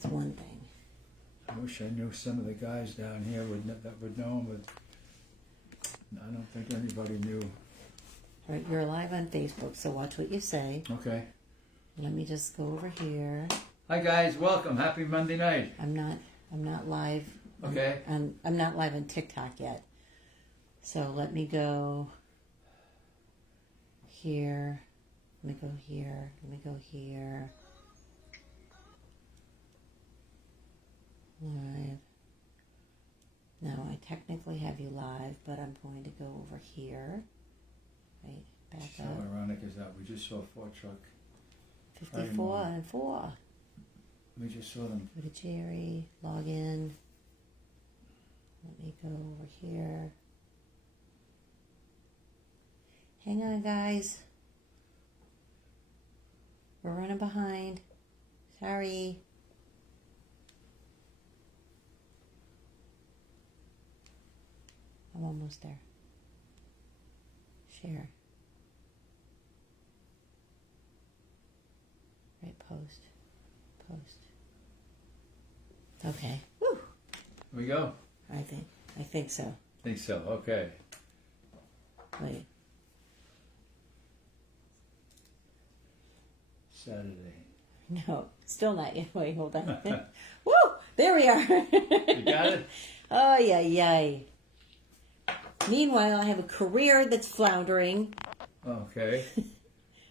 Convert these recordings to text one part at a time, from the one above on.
That's one thing. I wish I knew some of the guys down here that would know him, but I don't think anybody knew. All right, you're live on Facebook, so watch what you say. Okay. Let me just go over here. Hi guys, welcome. Happy Monday night. I'm not live. Okay. I'm not live on TikTok yet. So let me go here. Let me go here. Let me go here. Live. Now I technically have you live, but I'm going to go over here. Wait, back How up. ironic is that? We just saw Ford truck. 54 and 4. We just saw them. Go to Jerry, log in. Let me go over here. Hang on, guys. We're running behind. Sorry. I'm almost there. Share. Right, post. Okay. Woo. Here we go. I think so. Think so. Okay. Wait. Saturday. No, still not yet. Wait, hold on. Woo! There we are. You got it? Oh, yay. Meanwhile, I have a career that's floundering. Okay.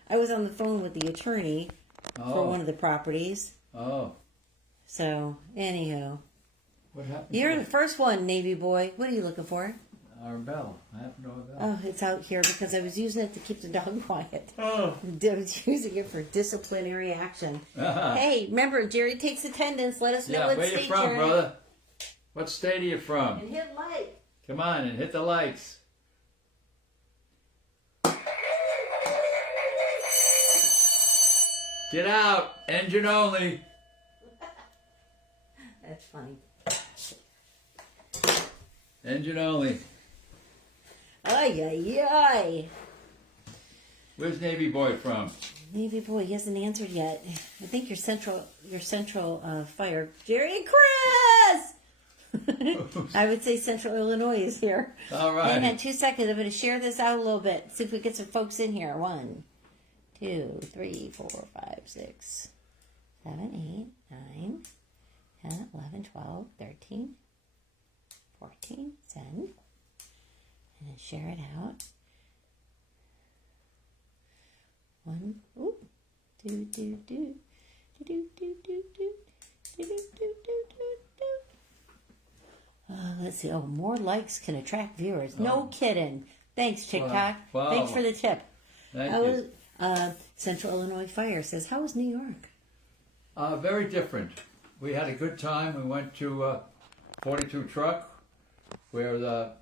I was on the phone with the attorney for one of the properties. Oh. So, anyhow. What happened? You're the first one, Navy boy. What are you looking for? Our bell. I have no bell. Oh, it's out here because I was using it to keep the dog quiet. Oh. I was using it for disciplinary action. Hey, remember, Jerry takes attendance. Let us know what where state you from, you're in. brother? What state are you from? And hit like. Come on and hit the lights. Get out. Engine only. That's funny. Engine only. Ay. Where's Navy boy from? Navy boy, he hasn't answered yet. I think your central fire, Jerry and Chris. I would say Central Illinois is here. All right. Hang on 2 seconds. I'm going to share this out a little bit. See if we get some folks in here. 1, 2, 3, 4, 5, 6, 7, 8, 9, 10, 11, 12, 13, 14, send. And then share it out. 1, 2, 2. Let's see. Oh, more likes can attract viewers. No kidding. Thanks, TikTok. Wow. Thanks for the tip. Thank you. you. Central Illinois Fire says, how was New York? Very different. We had a good time. We went to 42 truck where the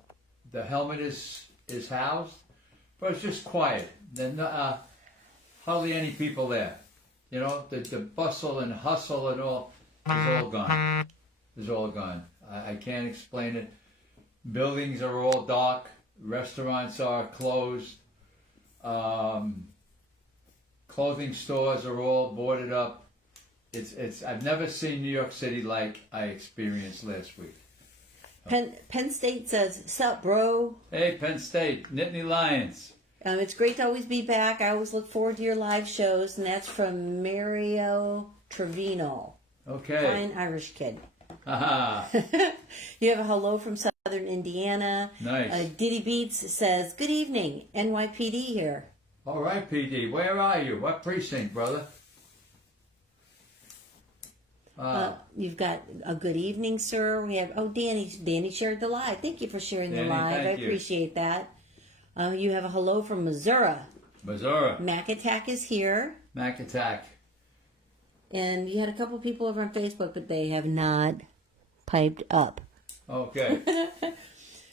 helmet is housed, but it's just quiet. Then hardly any people there. You know, the bustle and hustle and all is all gone. Is all gone. I can't explain it. Buildings are all dark. Restaurants are closed. Clothing stores are all boarded up. It's. I've never seen New York City like I experienced last week. Penn State says, sup, bro? Hey, Penn State, Nittany Lions. It's great to always be back. I always look forward to your live shows, and that's from Mario Trevino. Okay. Fine Irish kid. Haha. You have a hello from Southern Indiana. Nice. Diddy Beats says, good evening, NYPD here. All right, PD, where are you? What precinct, brother? You've got a good evening, sir. We have Danny shared the live. Thank you for sharing the live. I appreciate that. You have a hello from Missouri. Mac Attack is here. Mac Attack. And you had a couple people over on Facebook, but they have not piped up. Okay.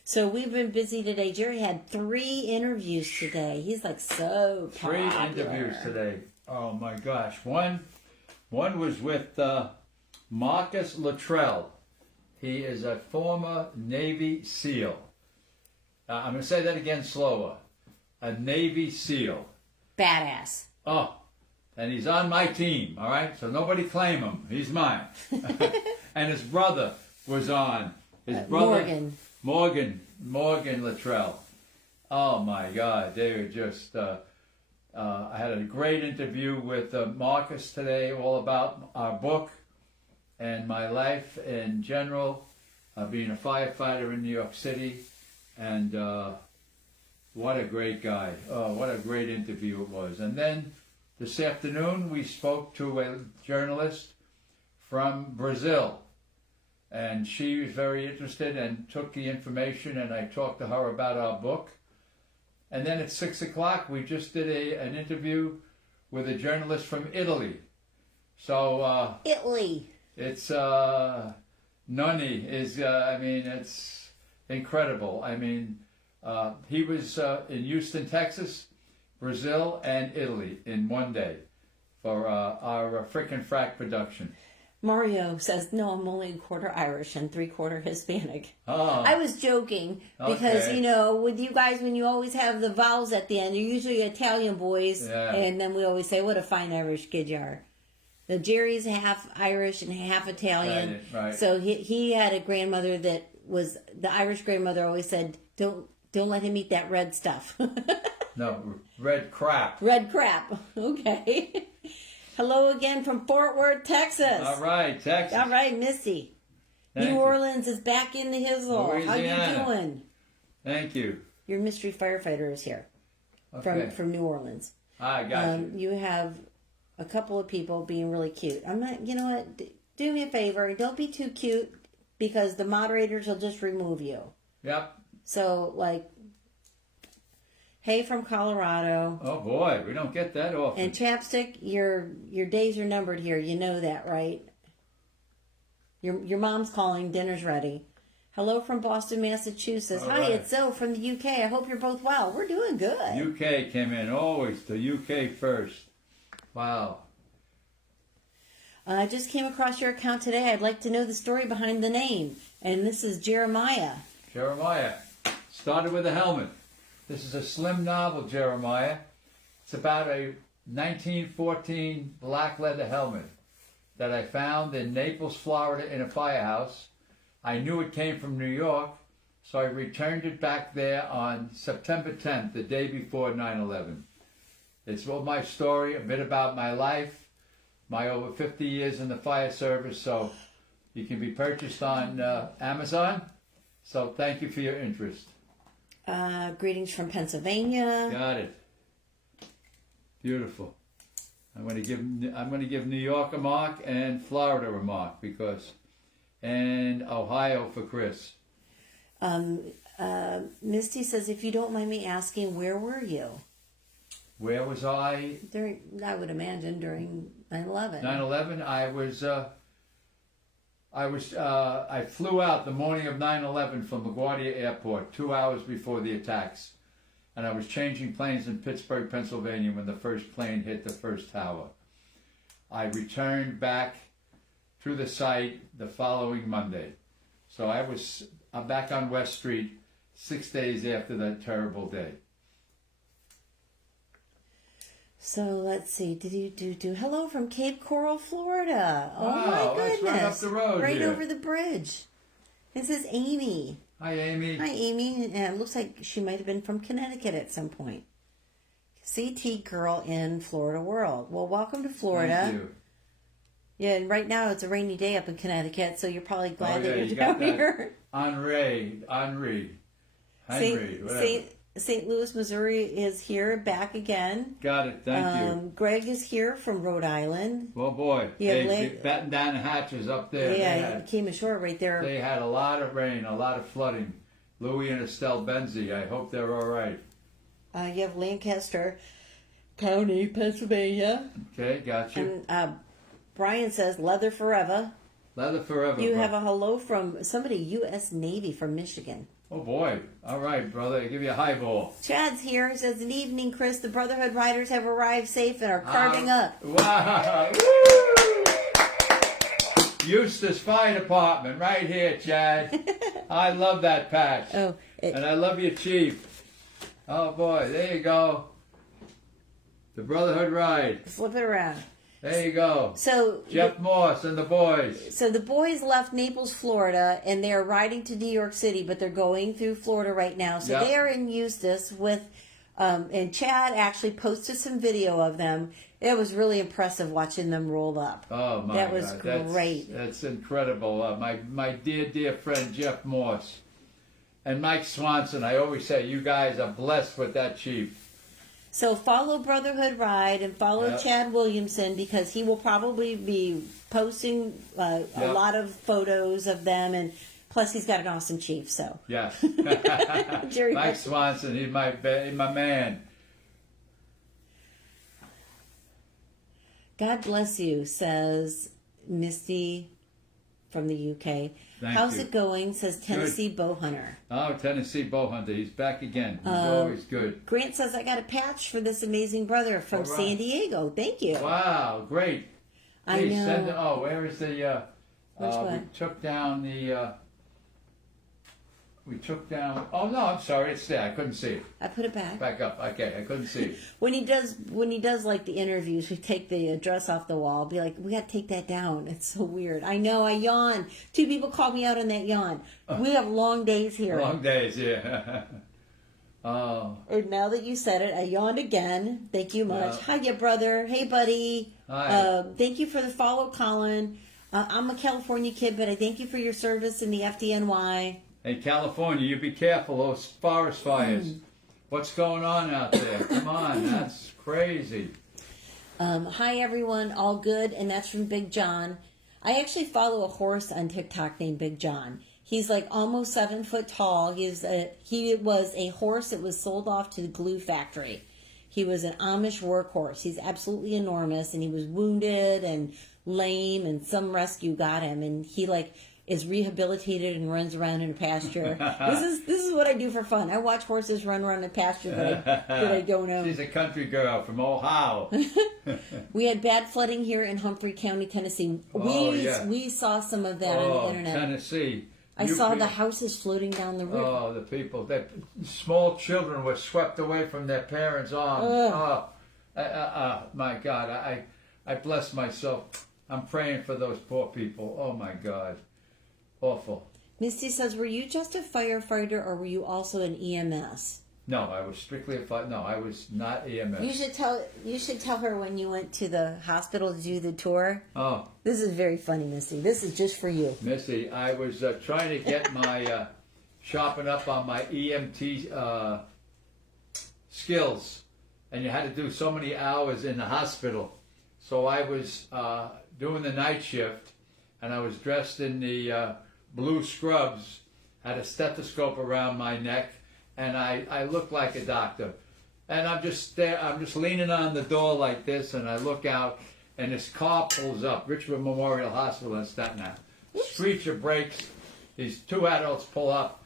So we've been busy today. Jerry had 3 interviews today. He's like so popular. 3 interviews today. Oh my gosh. One was with Marcus Luttrell. He is a former Navy SEAL. I'm going to say that again slower. A Navy SEAL. Badass. Oh, And he's on my team, all right? So nobody claim him. He's mine. And his brother was on. His brother, Morgan Luttrell. Oh, my God. They were just... I had a great interview with Marcus today, all about our book and my life in general, being a firefighter in New York City. And what a great guy. Oh, what a great interview it was. And then this afternoon we spoke to a journalist from Brazil. And she was very interested and took the information, and I talked to her about our book. And then at 6 o'clock, we just did an interview with a journalist from Italy. So Italy. It's Nunny is. I mean, it's incredible. I mean, he was in Houston, Texas, Brazil, and Italy in one day for our Frickin' Frack production. Mario says, no, I'm only a quarter Irish and 3/4 Hispanic. Oh. I was joking because, Okay. you know, with you guys, when you always have the vowels at the end, you're usually Italian boys. Yeah. And then we always say, what a fine Irish kid you are. The Jerry's half Irish and half Italian. Right. So he had a grandmother that was, the Irish grandmother always said, don't let him eat that red stuff. No, red crap. Red crap. Okay. Hello again from Fort Worth, Texas. All right, Texas. All right, Missy. Thank New you. Orleans is back in the hizzle. How you Louisiana. doing? Thank you. Your mystery firefighter is here Okay. from New Orleans. I got you. You have a couple of people being really cute. I'm not. You know what? Do me a favor. Don't be too cute because the moderators will just remove you. Yep. So like, hey from Colorado. Oh boy, we don't get that often. And Chapstick, your days are numbered here. You know that, right? Your mom's calling. Dinner's ready. Hello from Boston, Massachusetts. All Hi, right. it's Zoe from the UK. I hope you're both well. We're doing good. UK came in, always the UK first. Wow. I just came across your account today. I'd like to know the story behind the name. And this is Jeremiah. Jeremiah. Started with a helmet. This is a slim novel, Jeremiah. It's about a 1914 black leather helmet that I found in Naples, Florida in a firehouse. I knew it came from New York, so I returned it back there on September 10th, the day before 9/11. It's all my story, a bit about my life, my over 50 years in the fire service, so you can be purchased on Amazon. So thank you for your interest. Greetings from Pennsylvania. Got it. Beautiful. I'm going to give New York a mark and Florida a mark and Ohio for Chris. Misty says, if you don't mind me asking, where were you? Where was I? I would imagine during 9/11. 9/11. I flew out the morning of 9/11 from LaGuardia Airport 2 hours before the attacks. And I was changing planes in Pittsburgh, Pennsylvania when the first plane hit the first tower. I returned back to the site the following Monday. So I'm back on West Street 6 days after that terrible day. So let's see. Did you do hello from Cape Coral, Florida? Oh Wow, my that's goodness! right up the road right here. over the bridge. This is Amy. Hi, Amy. Hi, Amy. And it looks like she might have been from Connecticut at some point. CT girl in Florida world. Well, welcome to Florida. Thank you. Yeah, and right now it's a rainy day up in Connecticut, so you're probably glad that you're you down got that. here. Henry, whatever. St. Louis, Missouri is here, back again. Got it, thank you. Greg is here from Rhode Island. Well, boy, Yeah, they batten down the hatches up there. Yeah, he came ashore right there. They had a lot of rain, a lot of flooding. Louis and Estelle Benzie, I hope they're all right. You have Lancaster County, Pennsylvania. Okay, got you. And Brian says, leather forever. Leather forever. You bro. have a hello from somebody, U.S. Navy from Michigan. Oh, boy. All right, brother. I give you a highball. Chad's here. He says, good evening, Chris. The Brotherhood Riders have arrived safe and are carving up. Wow. Woo! Eustis Fire Department right here, Chad. I love that patch. And I love your chief. Oh, boy. There you go. The Brotherhood Ride. Flip it around. There you go. So Jeff Moss and the boys. So the boys left Naples, Florida, and they are riding to New York City, but they're going through Florida right now. So they are in Eustis with, and Chad actually posted some video of them. It was really impressive watching them roll up. Oh my God. That was great. That's incredible. My dear friend Jeff Moss and Mike Swanson. I always say you guys are blessed with that chief. So follow Brotherhood Ride and follow Chad Williamson, because he will probably be posting a lot of photos of them, and plus he's got an awesome chief. So yeah, Jerry Mike Swanson, he's my man. God bless you, says Misty from the UK. How's it going? Says Tennessee Bowhunter. Oh, Tennessee Bowhunter. He's back again. He's always good. Grant says, I got a patch for this amazing brother from San Diego. Thank you. Wow, great. Please I know. send it. Oh, where is the... Which one? We took down the... Oh, no, I'm sorry. It's there. I couldn't see it. I put it back. Back up. Okay, I couldn't see it. When he does like the interviews, we take the address off the wall. Be like, we got to take that down. It's so weird. I know. I yawn. 2 people called me out on that yawn. We have long days here. Long days, yeah. Oh. And now that you said it, I yawned again. Thank you much. Hi, yeah, brother. Hey, buddy. Hi. Thank you for the follow, Colin. I'm a California kid, but I thank you for your service in the FDNY. Hey, California, you be careful, those forest fires. What's going on out there? Come on, that's crazy. Hi, everyone. All good? And that's from Big John. I actually follow a horse on TikTok named Big John. He's like almost 7 foot tall. He was a horse that was sold off to the glue factory. He was an Amish workhorse. He's absolutely enormous, and he was wounded and lame, and some rescue got him, and he is rehabilitated and runs around in a pasture. This is what I do for fun. I watch horses run around in a pasture that I don't own. She's a country girl from Ohio. We had bad flooding here in Humphrey County, Tennessee. We saw some of that on the internet. Tennessee. I saw the houses floating down the river. Oh, the people. Small children were swept away from their parents' arms. My God. I bless myself. I'm praying for those poor people. Oh, my God. Awful. Misty says, were you just a firefighter, or were you also an EMS? No, I was strictly a firefighter. No, I was not EMS. You should tell her when you went to the hospital to do the tour. Oh. This is very funny, Misty. This is just for you. Misty, I was trying to get my sharpen up on my EMT skills, and you had to do so many hours in the hospital. So I was doing the night shift, and I was dressed in the blue scrubs, had a stethoscope around my neck, and I looked like a doctor. And I'm just there, I'm just leaning on the door like this, and I look out, and this car pulls up, Richmond Memorial Hospital in Staten Island. Screecher brakes, these 2 adults pull up,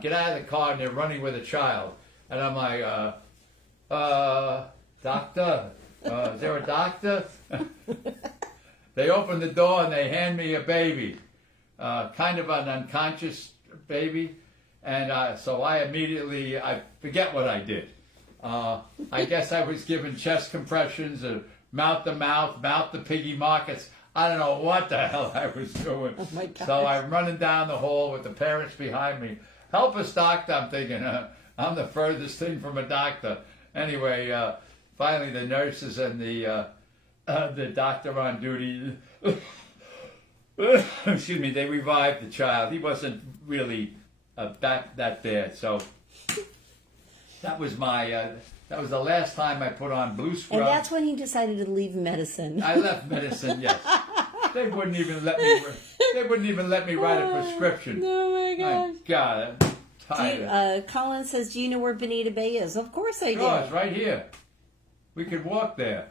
get out of the car, and they're running with a child. And I'm like, doctor, is there a doctor? They open the door and they hand me a baby, kind of an unconscious baby. And so I immediately, I forget what I did. I guess I was given chest compressions, mouth to mouth to piggy markets. I don't know what the hell I was doing. Oh my God. So I'm running down the hall with the parents behind me. Help us, doctor. I'm thinking, I'm the furthest thing from a doctor. Anyway, finally the nurses and the doctor on duty, excuse me, they revived the child. He wasn't really that bad. So that was that was the last time I put on blue scrubs. And that's when he decided to leave medicine. I left medicine, yes. They wouldn't even let me. They wouldn't even let me write a prescription. Oh my gosh. My God, I'm tired. Colin says, do you know where Bonita Bay is? Of course I do. Oh, it's right here. We could walk there.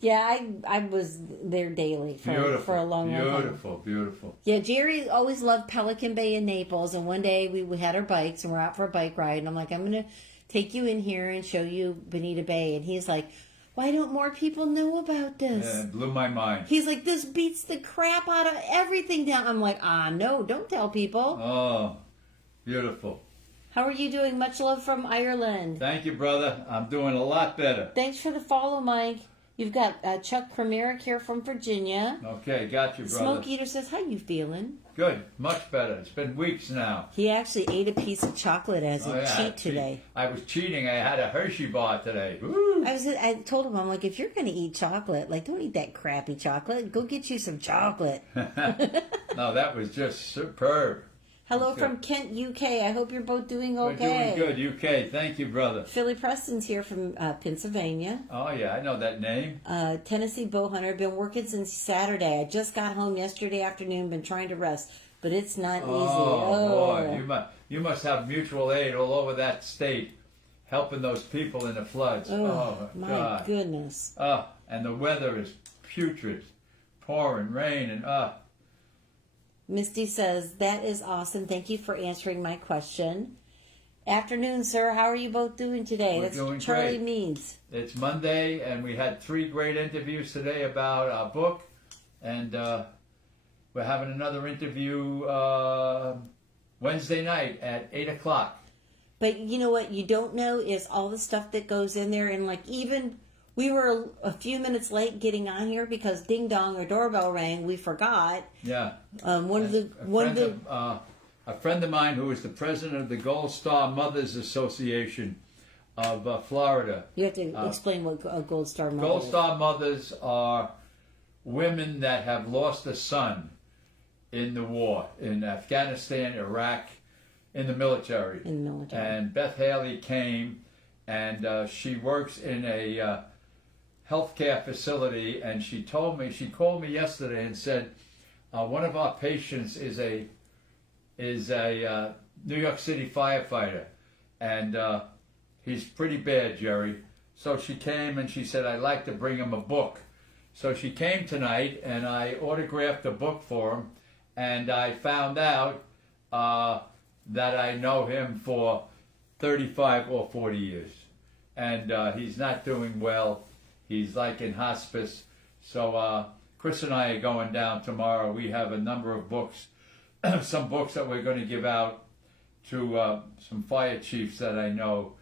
Yeah, I was there daily for a long time. Beautiful. Yeah, Jerry always loved Pelican Bay in Naples, and one day we had our bikes and we're out for a bike ride, and I'm like, I'm going to take you in here and show you Bonita Bay, and he's like, why don't more people know about this? Yeah, it blew my mind. He's like, this beats the crap out of everything down. I'm like, no, don't tell people. Oh, beautiful. How are you doing? Much love from Ireland. Thank you, brother. I'm doing a lot better. Thanks for the follow, Mike. You've got Chuck Kremerick here from Virginia. Okay, got you, brother. Smoke Eater says, how you feeling? Good, much better. It's been weeks now. He actually ate a piece of chocolate as a cheat today. I was cheating. I had a Hershey bar today. Woo! I told him, I'm like, if you're going to eat chocolate, like, don't eat that crappy chocolate. Go get you some chocolate. No, that was just superb. Hello from Kent, UK. I hope you're both doing okay. We're doing good, UK. Thank you, brother. Philly Preston's here from Pennsylvania. Oh, yeah, I know that name. Tennessee Bowhunter. Been working since Saturday. I just got home yesterday afternoon. Been trying to rest, but it's not easy. Oh, boy. You must have mutual aid all over that state, helping those people in the floods. Oh, my God. goodness. And the weather is putrid. Pouring rain and Misty says, that is awesome. Thank you for answering my question. Afternoon, sir. How are you both doing today? We're doing Charlie great. Means. It's Monday, and we had 3 great interviews today about our book. And we're having another interview Wednesday night at 8 o'clock. But you know what you don't know is all the stuff that goes in there. And like even we were a few minutes late getting on here because ding dong, our doorbell rang. We forgot. Yeah. A friend of mine who is the president of the Gold Star Mothers Association of Florida. You have to explain what a Gold Star Mother Gold is. Star mothers are women that have lost a son in the war, in Afghanistan, Iraq, in the military. In the military. And Beth Haley came, and she works in a healthcare facility, and she called me yesterday and said, one of our patients is a New York City firefighter, and he's pretty bad, Jerry. So she came and she said, I'd like to bring him a book. So she came tonight, and I autographed a book for him, and I found out that I know him for 35 or 40 years. And he's not doing well. He's like in hospice. So Chris and I are going down tomorrow. We have a number of books, some books that we're going to give out to some fire chiefs that I know.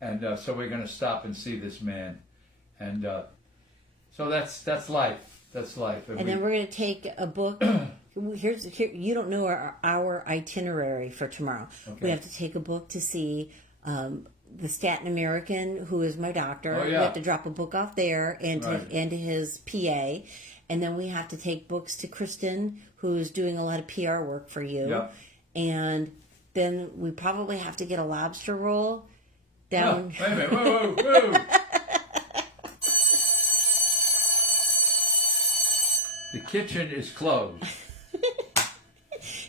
And so we're going to stop and see this man. And so that's life. That's life. And then we're going to take a book. Here, you don't know our itinerary for tomorrow. Okay. We have to take a book to see the Staten American, who is my doctor. Oh, yeah. We have to drop a book off there and to his PA. And then we have to take books to Kristen, who's doing a lot of PR work for you. Yeah. And then we probably have to get a lobster roll down. Oh, wait a minute. Whoa, whoa, whoa. The kitchen is closed.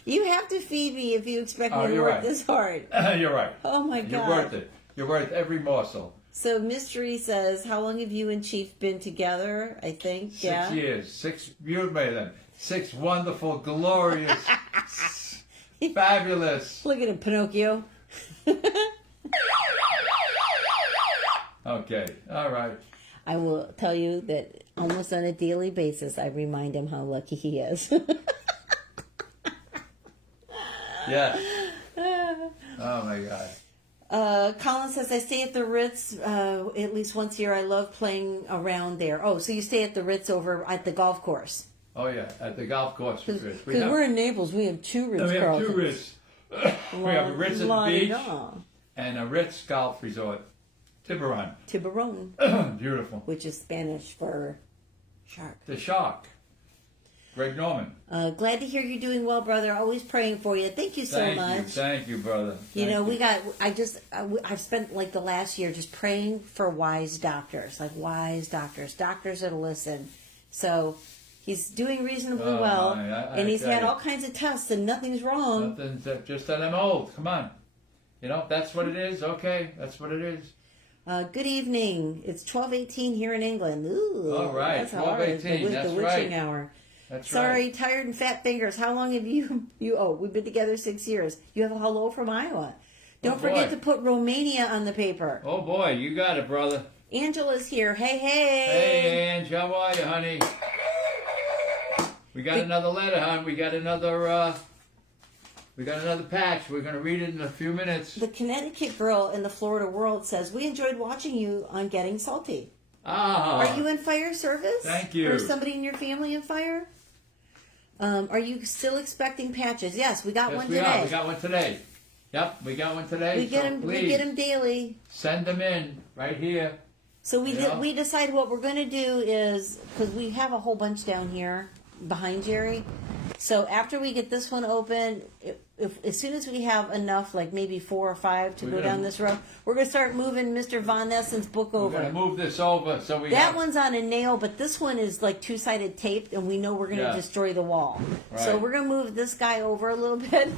You have to feed me if you expect me to work this hard. You're right. Oh, my God. You're worth it. You're worth every morsel. So Mystery says, how long have you and Chief been together? I think, 6 years. You made them. 6 wonderful, glorious, fabulous. Look at him, Pinocchio. Okay, all right. I will tell you that almost on a daily basis, I remind him how lucky he is. Yes. Oh, my God. Colin says, I stay at the Ritz at least once a year. I love playing around there. Oh, so you stay at the Ritz over at the golf course? Oh, yeah, at the golf course. Because we're in Naples. We have 2 Ritz. We have 2 Ritz. We have a Ritz at the beach and a Ritz golf resort. Tiburon. Beautiful. Which is Spanish for shark. The shark. Greg Norman. Glad to hear you're doing well, brother. Always praying for you. Thank you so much. Thank you, brother. I've spent like the last year just praying for wise doctors, doctors that'll listen. So he's doing reasonably well, and he's had all kinds of tests and nothing's wrong. Nothing's just that I'm old. Come on. That's what it is. Okay, that's what it is. Good evening. It's 12:18 here in England. Ooh, all right, that's 12:18. That's the witching hour. That's Sorry, tired and fat fingers. How long have you? We've been together 6 years. You have a hello from Iowa. Don't forget to put Romania on the paper. Oh boy, you got it, brother. Angela's here. Hey. Hey, Ange, how are you, honey? We got another letter, hon. We got another We got another patch. We're going to read it in a few minutes. The Connecticut girl in the Florida world says, we enjoyed watching you on Getting Salty. Ah. Are you in fire service? Thank you. Or somebody in your family in fire? Are you still expecting patches? Yes, we got one today. We got one today. Yep, we got one today. We get them daily. Send them in right here. So we decided what we're going to do is, because we have a whole bunch down here behind Jerry. So after we get this one open, if as soon as we have enough, like maybe 4 or 5 to go down this road, we're going to start moving Mr. Von Nessen's book over. We're going to move this over so we That one's on a nail, but this one is like 2-sided taped, and we know we're going to destroy the wall. Right. So we're going to move this guy over a little bit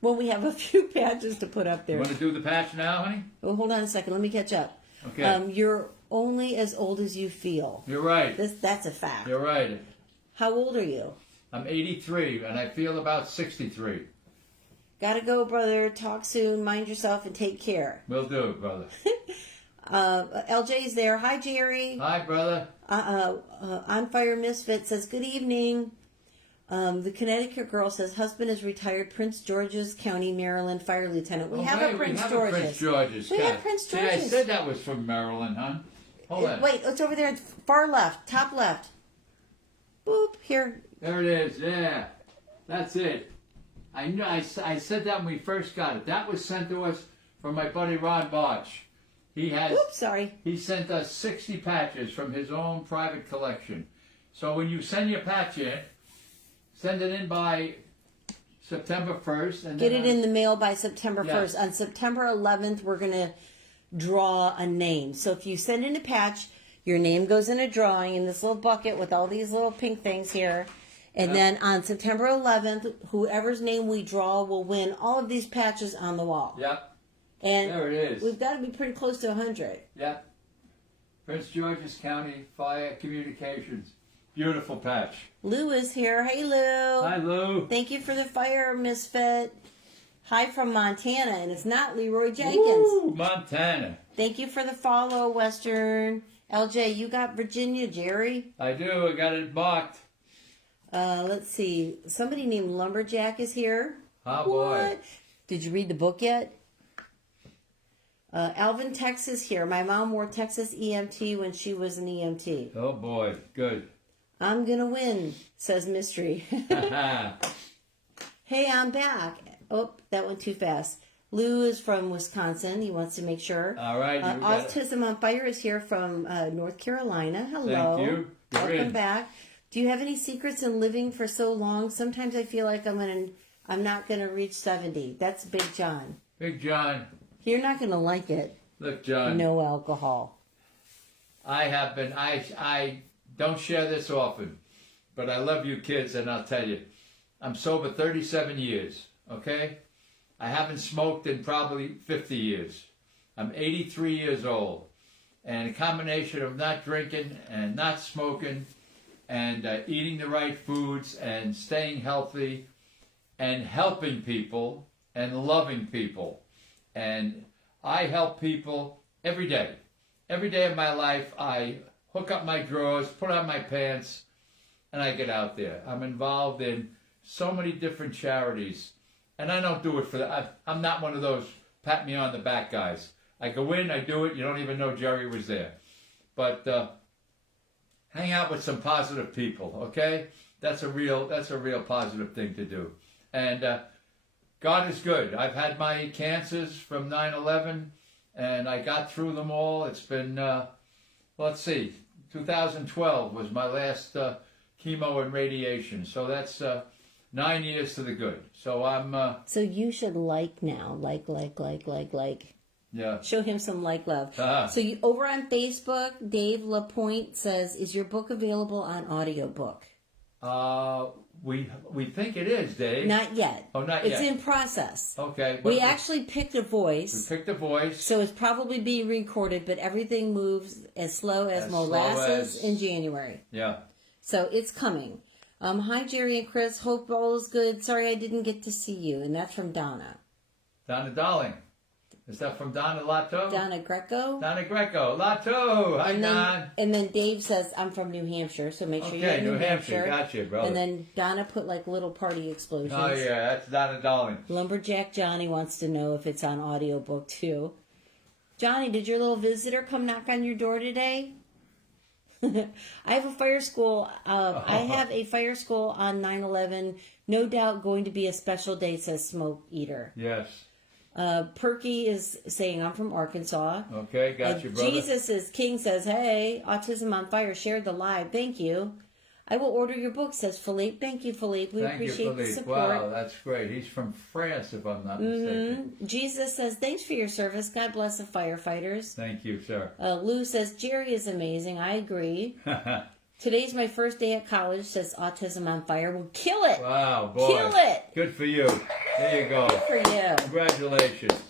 when we have a few patches to put up there. You want to do the patch now, honey? Well, hold on a second. Let me catch up. Okay. You're only as old as you feel. You're right. That's a fact. You're right. How old are you? I'm 83, and I feel about 63. Gotta go, brother. Talk soon. Mind yourself and take care. Will do, brother. LJ's there. Hi, Jerry. Hi, brother. On Fire Misfit says, good evening. The Connecticut girl says, husband is retired Prince George's County, Maryland fire lieutenant. We have a Prince George's. We have Prince George's. See, I said that was from Maryland, huh? Hold on. Wait, it's over there, far left, top left. Boop, here. There it is, yeah. That's it. I knew. I said that when we first got it. That was sent to us from my buddy Ron Botch. Oops, sorry. He sent us 60 patches from his own private collection. So when you send your patch in, send it in by September 1st. And get it in the mail by September 1st. On September 11th, we're going to draw a name. So if you send in a patch, your name goes in a drawing in this little bucket with all these little pink things here. And then on September 11th, whoever's name we draw will win all of these patches on the wall. Yep. And there it is. We've got to be pretty close to 100. Yep. Prince George's County Fire Communications. Beautiful patch. Lou is here. Hey, Lou. Hi, Lou. Thank you for the fire, Misfit. Hi from Montana, and it's not Leroy Jenkins. Woo, Montana. Thank you for the follow, Western. LJ, you got Virginia, Jerry? I do. I got it marked. Let's see. Somebody named Lumberjack is here. Oh, boy. Did you read the book yet? Alvin, Texas here. My mom wore Texas EMT when she was an EMT. Oh, boy. Good. I'm going to win, says Mystery. Hey, I'm back. Oh, that went too fast. Lou is from Wisconsin. He wants to make sure. All right. Autism on Fire is here from North Carolina. Hello. Thank you. Welcome back. Do you have any secrets in living for so long? Sometimes I feel like I'm not gonna reach 70. That's Big John. Big John. You're not gonna like it. Look, John. No alcohol. I have been. I don't share this often, but I love you kids, and I'll tell you, I'm sober 37 years. Okay, I haven't smoked in probably 50 years. I'm 83 years old, and a combination of not drinking and not smoking, and eating the right foods and staying healthy and helping people and loving people. And I help people every day. Every day of my life, I hook up my drawers, put on my pants, and I get out there. I'm involved in so many different charities. And I don't do it for that. I'm not one of those pat me on the back guys. I go in, I do it, you don't even know Jerry was there. But hang out with some positive people, okay? That's a real positive thing to do. And God is good. I've had my cancers from 9/11, and I got through them all. It's been, let's see, 2012 was my last chemo and radiation. So that's 9 years to the good. So I'm... So you should like now. Like. Yeah. Show him some love. So you, over on Facebook, Dave LaPointe says, is your book available on audiobook? We think it is, Dave. Not yet. Oh, not yet. It's in process. Okay. We actually picked a voice. We picked a voice. So it's probably being recorded, but everything moves as slow as molasses in January. Yeah. So it's coming. Hi, Jerry and Chris. Hope all is good. Sorry I didn't get to see you. And that's from Donna. Donna Darling. Is that from Donna Lato? Donna Greco. Donna Greco. Lato. Hi, Don. And then Dave says, I'm from New Hampshire, so make sure you get New Hampshire. Gotcha, brother. And then Donna put like little party explosions. Oh, yeah, that's Donna Darling. Lumberjack Johnny wants to know if it's on audiobook too. Johnny, did your little visitor come knock on your door today? I have a fire school. I have a fire school on 9/11. No doubt going to be a special day, says Smoke Eater. Yes. Perky is saying, I'm from Arkansas. Okay, got you, brother. King says, hey, Autism on Fire shared the live. Thank you. I will order your book, says Philippe. Thank you, Philippe. We appreciate the support. Wow, that's great. He's from France, if I'm not mistaken. Jesus says, thanks for your service. God bless the firefighters. Thank you, sir. Lou says, Jerry is amazing. I agree. Today's my first day at college, says Autism on Fire. Well, kill it. Wow, boy. Kill it. Good for you. There you go. Good for you. Congratulations.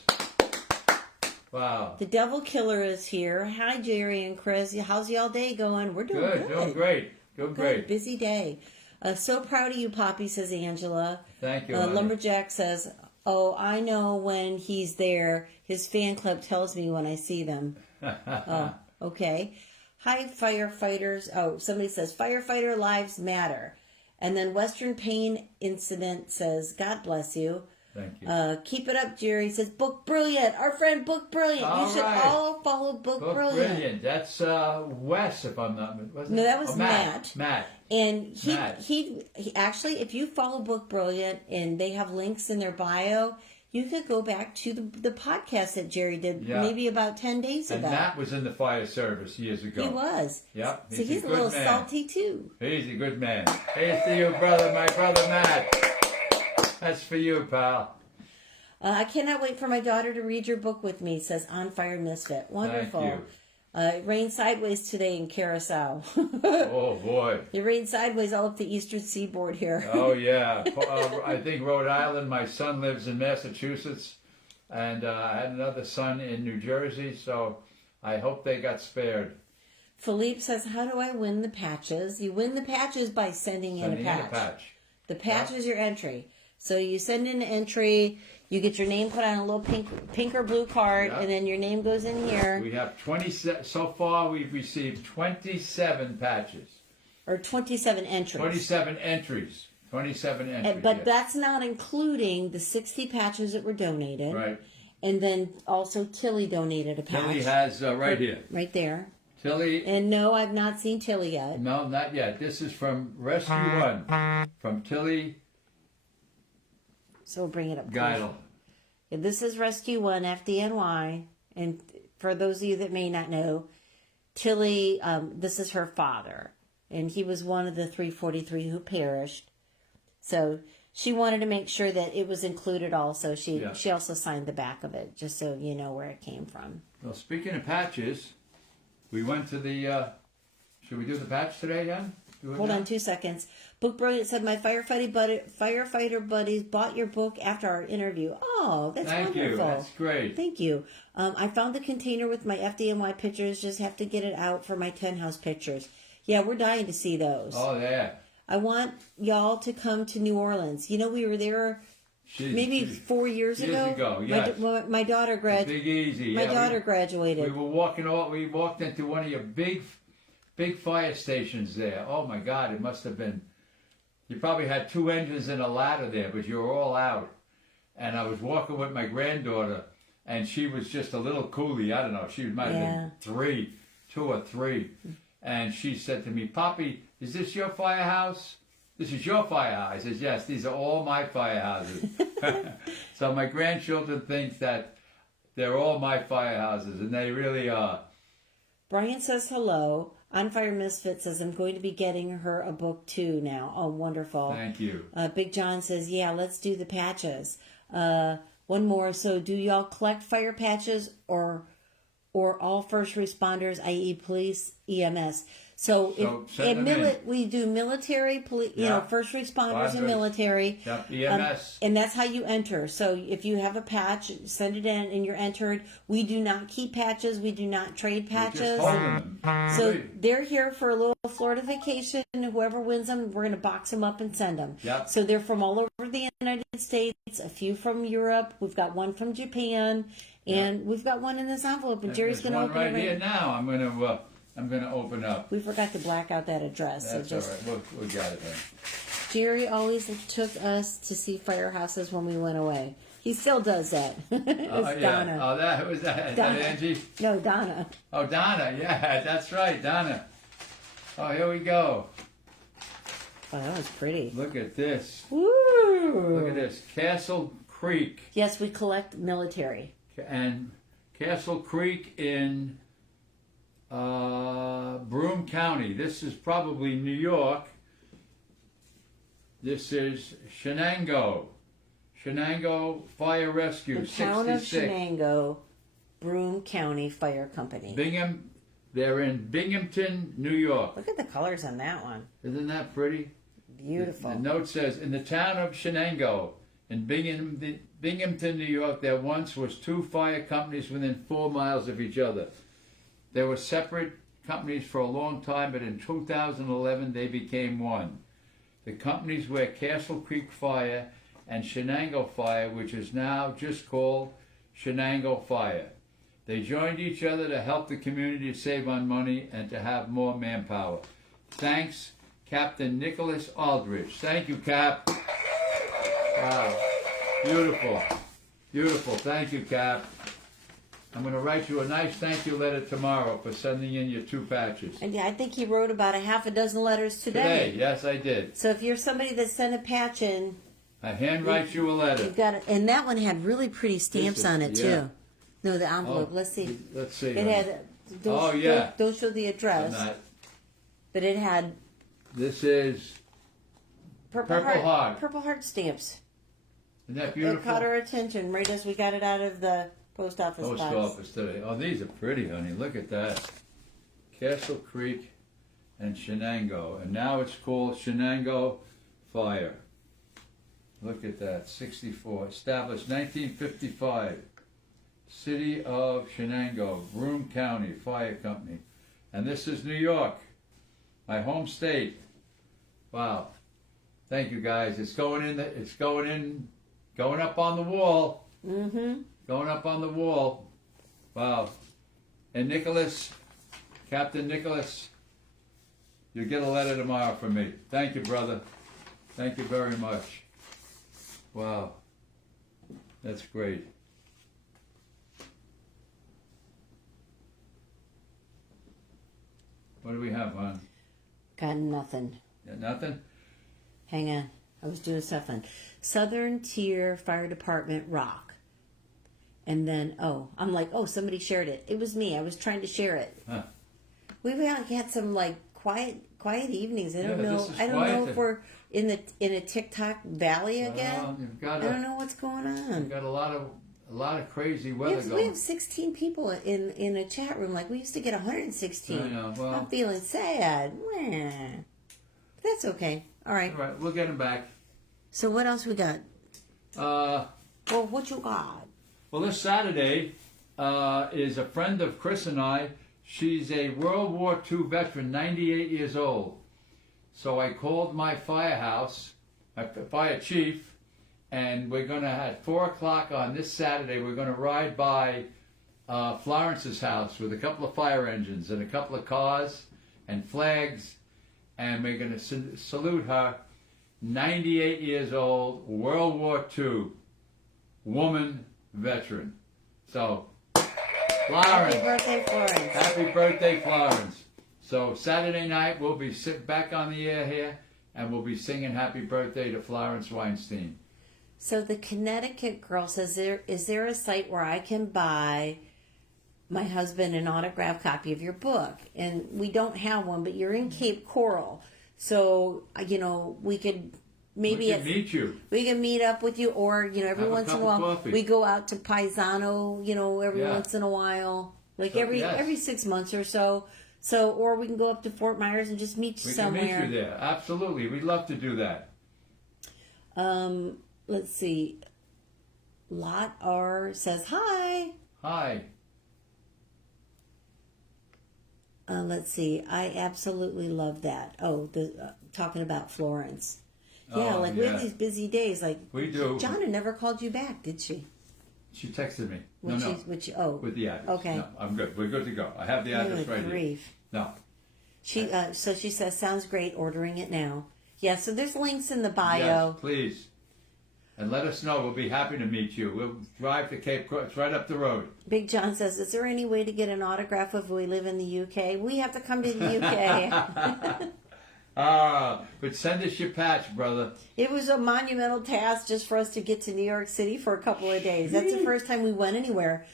Wow. The Devil Killer is here. Hi, Jerry and Chris. How's y'all day going? We're doing good. Doing great. Doing great. Busy day. So proud of you, Poppy, says Angela. Thank you. Lumberjack says, oh, I know when he's there. His fan club tells me when I see them. Oh, okay. Hi, firefighters. Oh, somebody says, firefighter lives matter. And then Western Pain Incident says, God bless you. Thank you. Keep it up, Jerry. Says, Book Brilliant. Our friend Book Brilliant. All you should right. all follow Book Brilliant. That's Wes, if I'm not mistaken. No, that was Matt. Matt. And he actually, if you follow Book Brilliant and they have links in their bio, you could go back to the podcast that Jerry did maybe about 10 days ago. And Matt was in the fire service years ago. He was. Yep. So he's a little salty too. He's a good man. Here's to you, brother, my brother Matt. That's for you, pal. I cannot wait for my daughter to read your book with me, says On Fire Misfit. Wonderful. Thank you. It rained sideways today in Curacao. Oh, boy. It rained sideways all up the eastern seaboard here. Oh, yeah. I think Rhode Island. My son lives in Massachusetts. And I had another son in New Jersey. So I hope they got spared. Philippe says, how do I win the patches? You win the patches by sending in a patch. The patch is your entry. So you send in an entry, you get your name put on a little pink or blue card, and then your name goes in here. We have 27, so far we've received 27 patches. Or 27 entries. 27 entries. 27 entries. But that's not including the 60 patches that were donated. Right. And then also Tilly donated a patch. Tilly has, right here. Right there. Tilly. And no, I've not seen Tilly yet. No, not yet. This is from Rescue One. From Tilly. So we'll bring it up. Geidel. Yeah, this is Rescue One, FDNY. And for those of you that may not know, Tilly, this is her father. And he was one of the 343 who perished. So she wanted to make sure that it was included also. She also signed the back of it, just so you know where it came from. Well, speaking of patches, we went to the... should we do the patch today, Jen? Hold on 2 seconds. Book Brilliant said, my firefighter buddies bought your book after our interview. Oh, that's wonderful. Thank you. That's great. Thank you. I found the container with my FDNY pictures. Just have to get it out for my 10 house pictures. Yeah, we're dying to see those. Oh, yeah. I want y'all to come to New Orleans. You know, we were there maybe 4 years ago. Years ago, yes. My daughter graduated. Big Easy. My daughter graduated. We were we walked into one of your big fire stations there. Oh, my God, it must have been... You probably had 2 engines and a ladder there, but you were all out. And I was walking with my granddaughter, and she was just a little coolie. I don't know. She might have been 2 or 3. And she said to me, Poppy, is this your firehouse? This is your firehouse. I said, yes, these are all my firehouses. So my grandchildren think that they're all my firehouses, and they really are. Brian says hello. On Fire Misfit says, I'm going to be getting her a book too now. Oh, wonderful. Thank you. Big John says, yeah, let's do the patches. One more. So do y'all collect fire patches or all first responders, i.e. police, EMS? So, So if send them in. we do military, Yeah. first responders and Firefighters. military. Yep, EMS. And that's how you enter. So if you have a patch, send it in and you're entered. We do not keep patches. We do not trade We're patches. just holding them. So Great. they're here for a little Florida vacation. Whoever wins them, we're going to box them up and send them. Yep. So they're from all over the United States, a few from Europe. We've got one from Japan, and we've got one in this envelope. And Jerry's There's going to one open right it. here now. I'm gonna open up. We forgot to black out that address. That's so just all right. We got it then. Jerry always took us to see firehouses when we went away. He still does that. It's Donna. Oh, who was that? Is that Angie? No, Donna. Oh, Donna. Yeah, that's right, Donna. Oh, here we go. Oh, that was pretty. Look at this. Woo! Look at this. Castle Creek. Yes, we collect military. And Castle Creek in Broome County. This is probably New York. This is Shenango. Shenango Fire Rescue, The town of 66. Shenango, Broome County Fire Company. Bingham. They're in Binghamton, New York. Look at the colors on that one. Isn't that pretty? Beautiful. The note says, in the town of Shenango, in Binghamton, New York, there once was 2 fire companies within 4 miles of each other. They were separate companies for a long time, but in 2011 they became one. The companies were Castle Creek Fire and Shenango Fire, which is now just called Shenango Fire. They joined each other to help the community save on money and to have more manpower. Thanks, Captain Nicholas Aldrich. Thank you, Cap. Wow. Beautiful. Beautiful. Thank you, Cap. I'm going to write you a nice thank you letter tomorrow for sending in your 2 patches. And yeah, I think he wrote about a half a dozen letters today. Yes, I did. So if you're somebody that sent a patch in, I handwrite you a letter. you've got it. And that one had really pretty stamps on it, yeah. too. No, the envelope. Oh, Let's see. Let's see. It had. Oh, yeah. Don't show the I'm address. not- But it had This is, Purple Heart. Purple Heart stamps. isn't that It beautiful? caught our attention right as we got it out of the post office Post box. office today. Oh, these are pretty, honey. Look at that. Castle Creek and Shenango. And now it's called Shenango Fire. Look at that. 64. Established 1955. City of Shenango, Broome County Fire Company. And this is New York, my home state. Wow. Thank you, guys. It's going up on the wall. Mm-hmm. Going up on the wall. Wow. And Nicholas, Captain Nicholas, you'll get a letter tomorrow from me. Thank you, brother. Thank you very much. Wow. That's great. What do we have, hon? Got nothing. Got nothing? Hang on. I was doing something. Southern Tier Fire Department Rock. And then, I'm like, somebody shared it. It was me. I was trying to share it. Huh. We've had some like quiet evenings. I don't Yeah, know. this is I don't quiet know if then. we're in a TikTok valley again. Well, you've got I don't know what's going on. you've got a lot of crazy We weather have, going. 16 people in a chat room. Like we used to get 116. I know. Well, I'm feeling sad. Meh. That's okay. All right. all right, we'll get them back. So what else we got? Well, What you got? this Saturday is a friend of Chris and I. She's a World War II veteran, 98 years old. So I called my firehouse, my fire chief, and we're going to, at 4 o'clock on this Saturday, we're going to ride by Florence's house with a couple of fire engines and a couple of cars and flags, and we're going to salute her, 98 years old, World War II, woman veteran. So, Florence. Happy birthday, Florence. Happy birthday, Florence. So Saturday night we'll be back on the air here, and we'll be singing happy birthday to Florence Weinstein. So the Connecticut girl says, is there a site where I can buy my husband an autographed copy of your book? And we don't have one, but you're in Cape Coral. So, we could maybe we can meet you. we can meet up with you, or, every Have a once in a cup of while coffee. we go out to Paisano, every Yeah. once in a while. Like So, every yes. 6 months or so. So, or we can go up to Fort Myers and just meet you somewhere. We can meet you there. Absolutely. We'd love to do that. Let's see. Lot R says hi. Hi. Let's see. I absolutely love that. Oh, talking about Florence. Yeah, we have these busy days. Like we do. Jonna never called you back, did she? She texted me. With the address. Okay. No, I'm good. We're good to go. I have the address right here. No. She so she says, sounds great. Ordering it now. Yeah. So there's links in the bio. Yes, please. And let us know. We'll be happy to meet you. We'll drive to Cape Cod. It's right up the road. Big John says, is there any way to get an autograph if we live in the UK? We have to come to the UK. But send us your patch, brother. It was a monumental task just for us to get to New York City for a couple of days. That's the first time we went anywhere.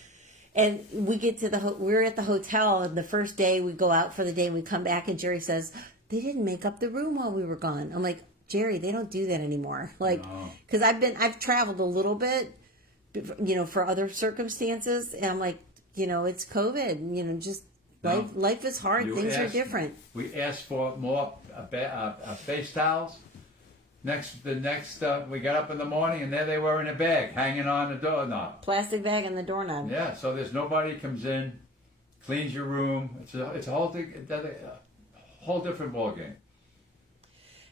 And we get to we're at the hotel, and the first day we go out for the day, and we come back, and Jerry says, they didn't make up the room while we were gone. I'm like, Jerry, they don't do that anymore. Because I've traveled a little bit, for other circumstances, and I'm like, it's COVID, just life is hard. Things are different. We asked for more face towels. We got up in the morning, and there they were in a bag, hanging on the doorknob. Plastic bag on the doorknob. Yeah, so there's nobody comes in, cleans your room. It's a whole different ballgame.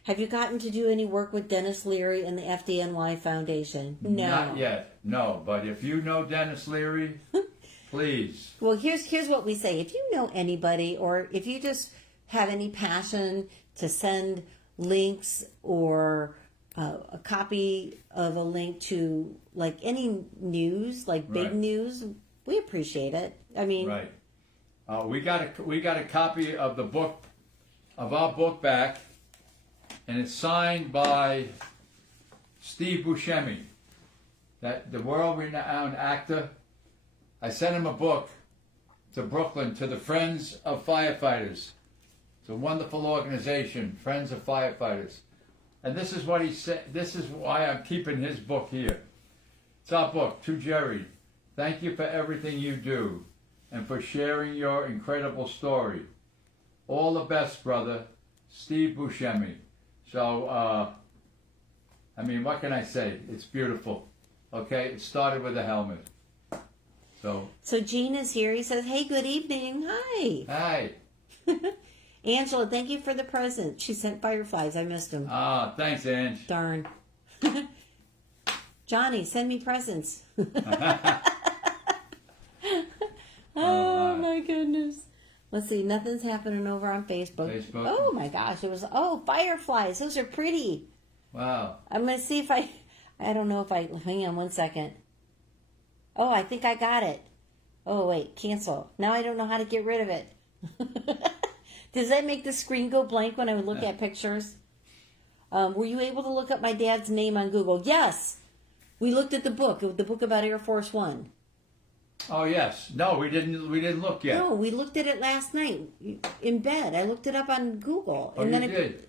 Have you gotten to do any work with Dennis Leary and the FDNY Foundation? No. Not yet, no. But if you know Dennis Leary, please. Well, here's what we say. If you know anybody, or if you just have any passion to send links or a copy of a link to any news, big news, we appreciate it. I mean, right. We got a copy of our book back. And it's signed by Steve Buscemi, the world-renowned actor. I sent him a book to Brooklyn, to the Friends of Firefighters. It's a wonderful organization, Friends of Firefighters. And this is what he said. This is why I'm keeping his book here. It's our book, To Jerry. Thank you for everything you do and for sharing your incredible story. All the best, brother, Steve Buscemi. So, what can I say? It's beautiful. Okay, it started with a helmet. So Gene is here. He says, hey, good evening. Hi. Hi. Angela, thank you for the present. She sent fireflies. I missed them. Thanks, Ange. Darn. Johnny, send me presents. Oh, my goodness. Let's see, nothing's happening over on Facebook. Oh my gosh, fireflies. Those are pretty. Wow. I'm going to see if I don't know if hang on one second. Oh, I think I got it. Oh, wait, cancel. Now I don't know how to get rid of it. Does that make the screen go blank when I would look at pictures? Were you able to look up my dad's name on Google? Yes. We looked at the book about Air Force One. Oh yes. No, we didn't look yet. No, we looked at it last night in bed. I looked it up on Google. Oh, and then you did?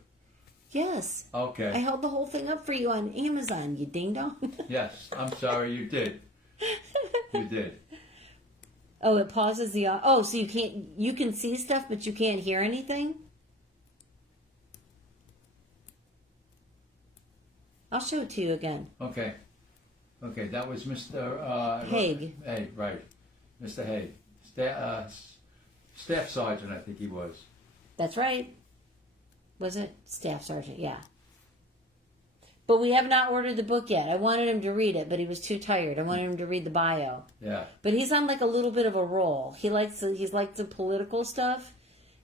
Yes. Okay. I held the whole thing up for you on Amazon, you ding dong. Yes, I'm sorry, you did. You did. Oh, it pauses the. Oh, so you can see stuff, but you can't hear anything. I'll show it to you again. Okay. Okay, that was Mr. Haig. Haig, right. Mr. Haig. Staff Sergeant, I think he was. That's right. Was it? Staff Sergeant, yeah. But we have not ordered the book yet. I wanted him to read it, but he was too tired. I wanted him to read the bio. Yeah. But he's on a little bit of a roll. He's like the political stuff,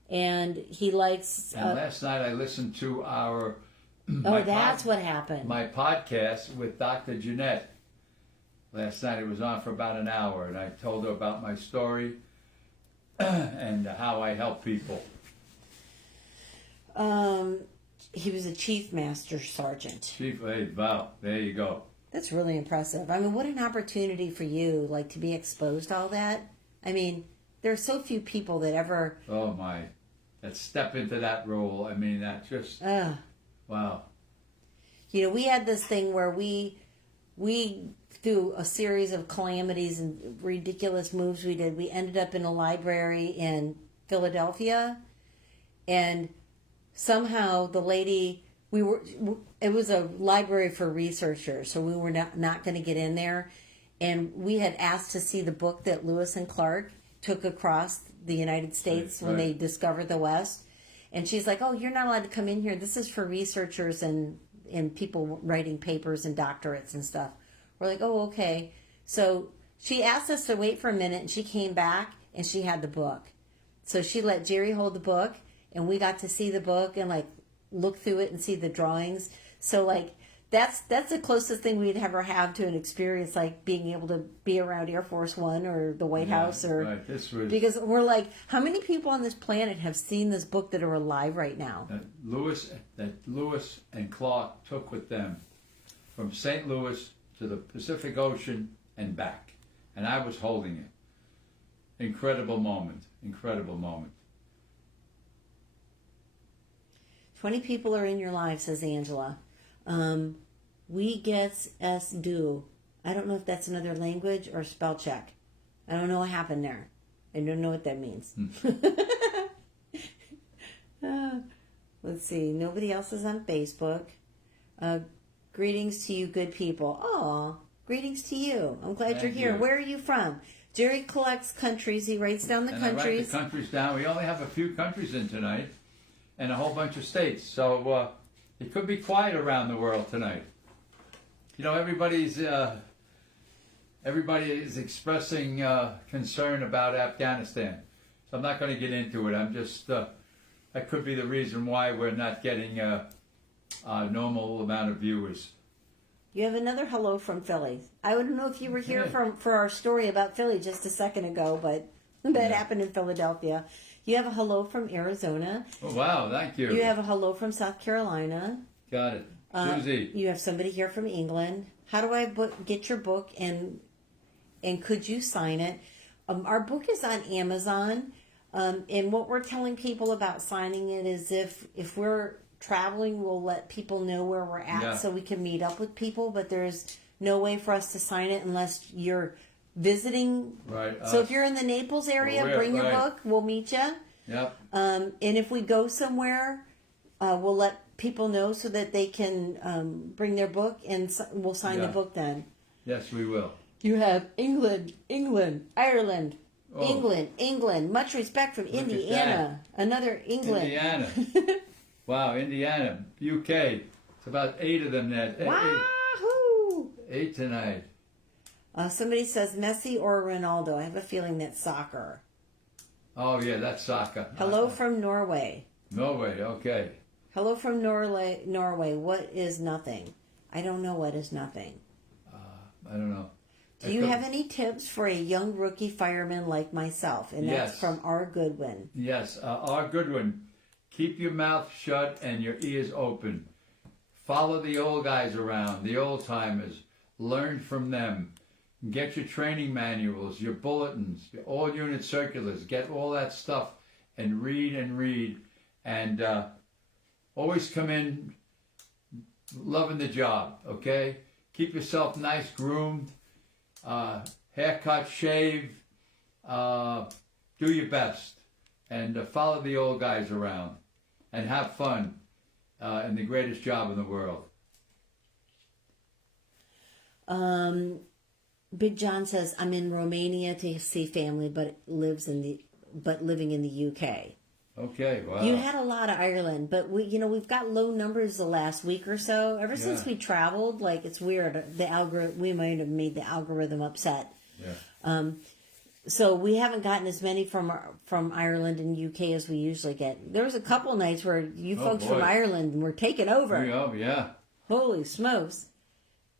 and he likes... And last night I listened to that's what happened. My podcast with Dr. Jeanette. Last night it was on for about an hour, and I told her about my story and how I help people. He was a Chief Master Sergeant. Wow, there you go. That's really impressive. I mean, what an opportunity for you, to be exposed to all that. I mean, there are so few people that ever... Oh, my. That step into that role. I mean, that just... Wow. We had this thing where we through a series of calamities and ridiculous moves we did, we ended up in a library in Philadelphia, and somehow the lady, it was a library for researchers, so we were not going to get in there, and we had asked to see the book that Lewis and Clark took across the United States when they discovered the West, and she's like, "Oh, you're not allowed to come in here. This is for researchers and people writing papers and doctorates and stuff." We're like, "Oh, okay." So she asked us to wait for a minute, and she came back, and she had the book. So she let Jerry hold the book, and we got to see the book and like look through it and see the drawings. So like that's the closest thing we'd ever have to an experience like being able to be around Air Force One or the White House or right. This was, because we're like, how many people on this planet have seen this book that are alive right now? That Lewis and Clark took with them from St. Louis to the Pacific Ocean and back, and I was holding it. Incredible moment. 20 people are in your life, says Angela. We gets us do. I don't know if that's another language or spell check. I don't know what happened there. I don't know what that means. Let's see. Nobody else is on Facebook. Greetings to you, good people. Aw, greetings to you. I'm glad you're here. Where are you from? Jerry collects countries. He writes down the countries. I write the countries down. We only have a few countries in tonight and a whole bunch of states. So it could be quiet around the world tonight. You know, everybody is expressing concern about Afghanistan. So I'm not going to get into it. I'm just, that could be the reason why we're not getting a normal amount of viewers. You have another hello from Philly. I don't know if you were here for our story about Philly just a second ago, but that happened in Philadelphia. You have a hello from Arizona. Oh, wow, thank you. You have a hello from South Carolina. Got it. Susie. You have somebody here from England. How do I get your book and could you sign it? Our book is on Amazon, and what we're telling people about signing it is if we're traveling, we'll let people know where we're at so we can meet up with people, but there's no way for us to sign it unless you're visiting. Right. So if you're in the Naples area, bring your book. We'll meet you. Yep. And if we go somewhere, we'll let people know so that they can bring their book and we'll sign the book then. Yes, we will. You have England, Ireland, England. Much respect from Indiana. Another England. Indiana. Wow, Indiana, UK. It's about 8 of them there. Wahoo! 8 tonight. Somebody says Messi or Ronaldo. I have a feeling that's soccer. Oh, yeah, that's soccer. Hello from Norway. Norway, okay. Hello from Norway. What is nothing? I don't know what is nothing. I don't know. Do you have any tips for a young rookie fireman like myself? And that's from R. Goodwin. Yes, R. Goodwin. Keep your mouth shut and your ears open. Follow the old guys around, the old timers. Learn from them. Get your training manuals, your bulletins, your all unit circulars. Get all that stuff and read. And always come in loving the job, okay? Keep yourself nice, groomed, haircut, shave. Do your best. And follow the old guys around. And have fun in the greatest job in the world. Big John says, I'm in Romania to see family, but living in the UK. Okay, wow. You had a lot of Ireland, but we've got low numbers the last week or so. Ever since we traveled, like it's weird. We might have made the algorithm upset. Yeah. So we haven't gotten as many from Ireland and UK as we usually get. There was a couple nights where you folks from Ireland were taking over. Oh, yeah. Holy smokes.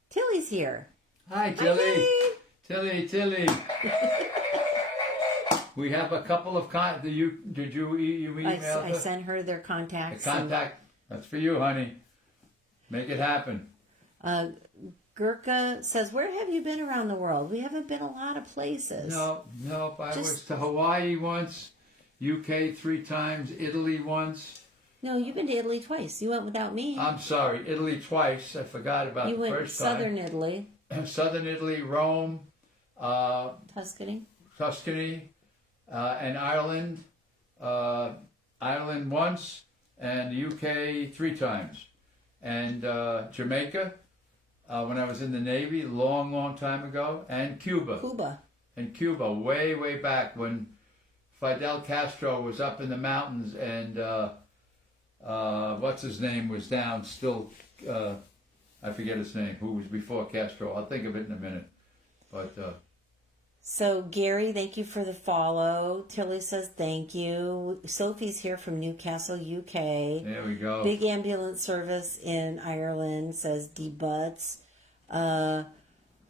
Tilly's here. Hi, Tilly. Hi. Tilly. We have a couple of did you email I sent her their contacts. The contact. That's for you, honey. Make it happen. Gurkha says, where have you been around the world? We haven't been a lot of places. No. I was to Hawaii once, UK 3 times, Italy once. No, you've been to Italy twice. You went without me. I'm sorry, Italy twice. I forgot about the first time. Southern Italy. Southern Italy, Rome. Tuscany. And Ireland. Ireland once, and the UK 3 times, and Jamaica when I was in the Navy, long time ago, and Cuba. And Cuba, way back when Fidel Castro was up in the mountains, and what's his name was down still. I forget his name. Who was before Castro? I'll think of it in a minute. But so Gary, thank you for the follow. Tilly says thank you. Sophie's here from Newcastle, UK. There we go. Big ambulance service in Ireland, says D Butts.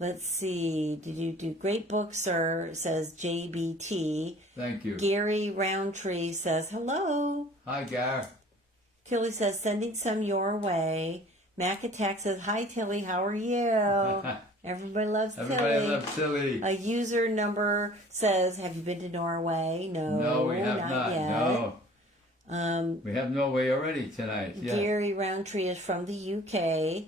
Let's see. Did you do great book, sir? Says JBT. Thank you. Gary Roundtree says hello. Hi, Gar. Tilly says sending some your way. Mac Attack says hi, Tilly. How are you? Everybody loves Tilly. Everybody loves Tilly. A user number says, have you been to Norway? No. No, we have not. Yet. No. We have Norway already tonight. Yeah. Gary Roundtree is from the UK.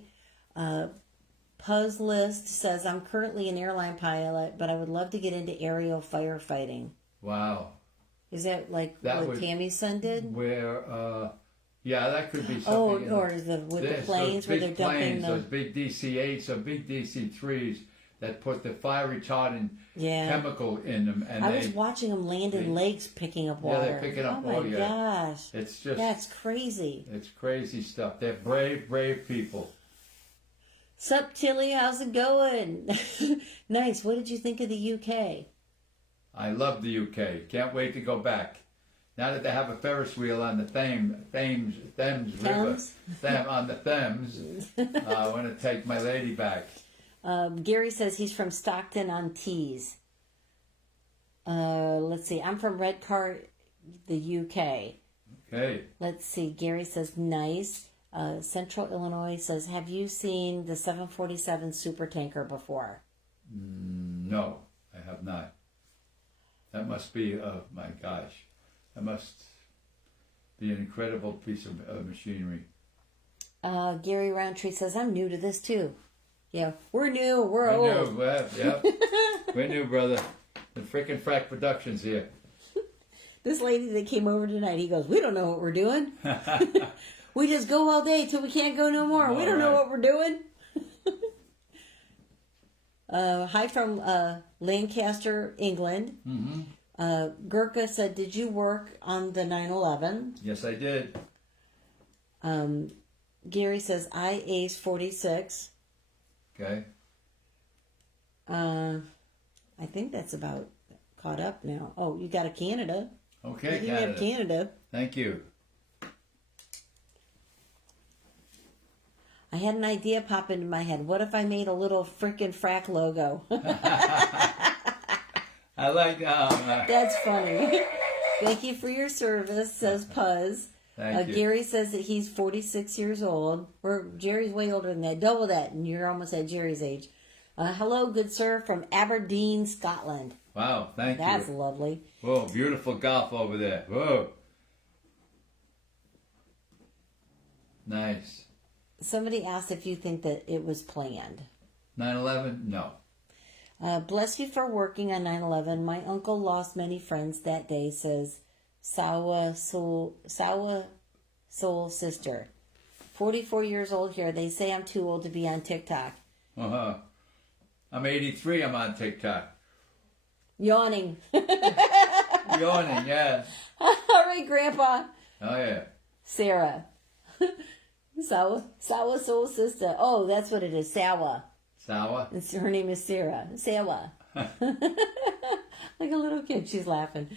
Puzz List says, I'm currently an airline pilot, but I would love to get into aerial firefighting. Wow. Is that like what Tammy's son did? Where, yeah, that could be something. Oh, or with the planes where they're dumping those big DC-8s or big DC-3s that put the fire retardant chemical in them. And I was watching them land in lakes picking up water. Yeah, they're picking up water. Oh my gosh. It's just... That's crazy. It's crazy stuff. They're brave people. Sup, Tilly? How's it going? Nice. What did you think of the UK? I love the UK. Can't wait to go back. Now that they have a Ferris wheel on the Thames River, on the Thames, I want to take my lady back. Gary says he's from Stockton-on-Tees. Let's see. I'm from Redcar, the UK. Okay. Let's see. Gary says nice. Central Illinois says, have you seen the 747 super tanker before? No, I have not. That must be, oh my gosh. That must be an incredible piece of machinery. Gary Roundtree says, I'm new to this too. Yeah, we're new. We're old. New. Yep. We're new, brother. The frickin' Frack Productions here. This lady that came over tonight, he goes, we don't know what we're doing. We just go all day till we can't go no more. We don't know what we're doing. Hi from Lancaster, England. Mm-hmm. Gurkha said, did you work on the 9/11? Yes, I did. Gary says, I ace 46. Okay. I think that's about caught up now. Oh, you got a Canada. Okay, you have Canada. Thank you. I had an idea pop into my head. What if I made a little frickin' frack logo? I like that. That's funny. Thank you for your service, says Puzz. Thank you. Gary says that he's 46 years old. Jerry's way older than that. Double that, and you're almost at Jerry's age. Hello, good sir, from Aberdeen, Scotland. Wow, thank you. That's lovely. Whoa, beautiful golf over there. Whoa. Nice. Somebody asked if you think that it was planned. 9/11? No. Bless you for working on 9/11. My uncle lost many friends that day, says Sawa Soul Sister. 44 years old here. They say I'm too old to be on TikTok. Uh-huh. I'm 83. I'm on TikTok. Yawning. Yawning, yeah. All right, Grandpa. Oh, yeah. Sarah. Sawa Soul Sister. Oh, that's what it is. Sawa. Sawa? Her name is Sarah. Sawa. Like a little kid. She's laughing.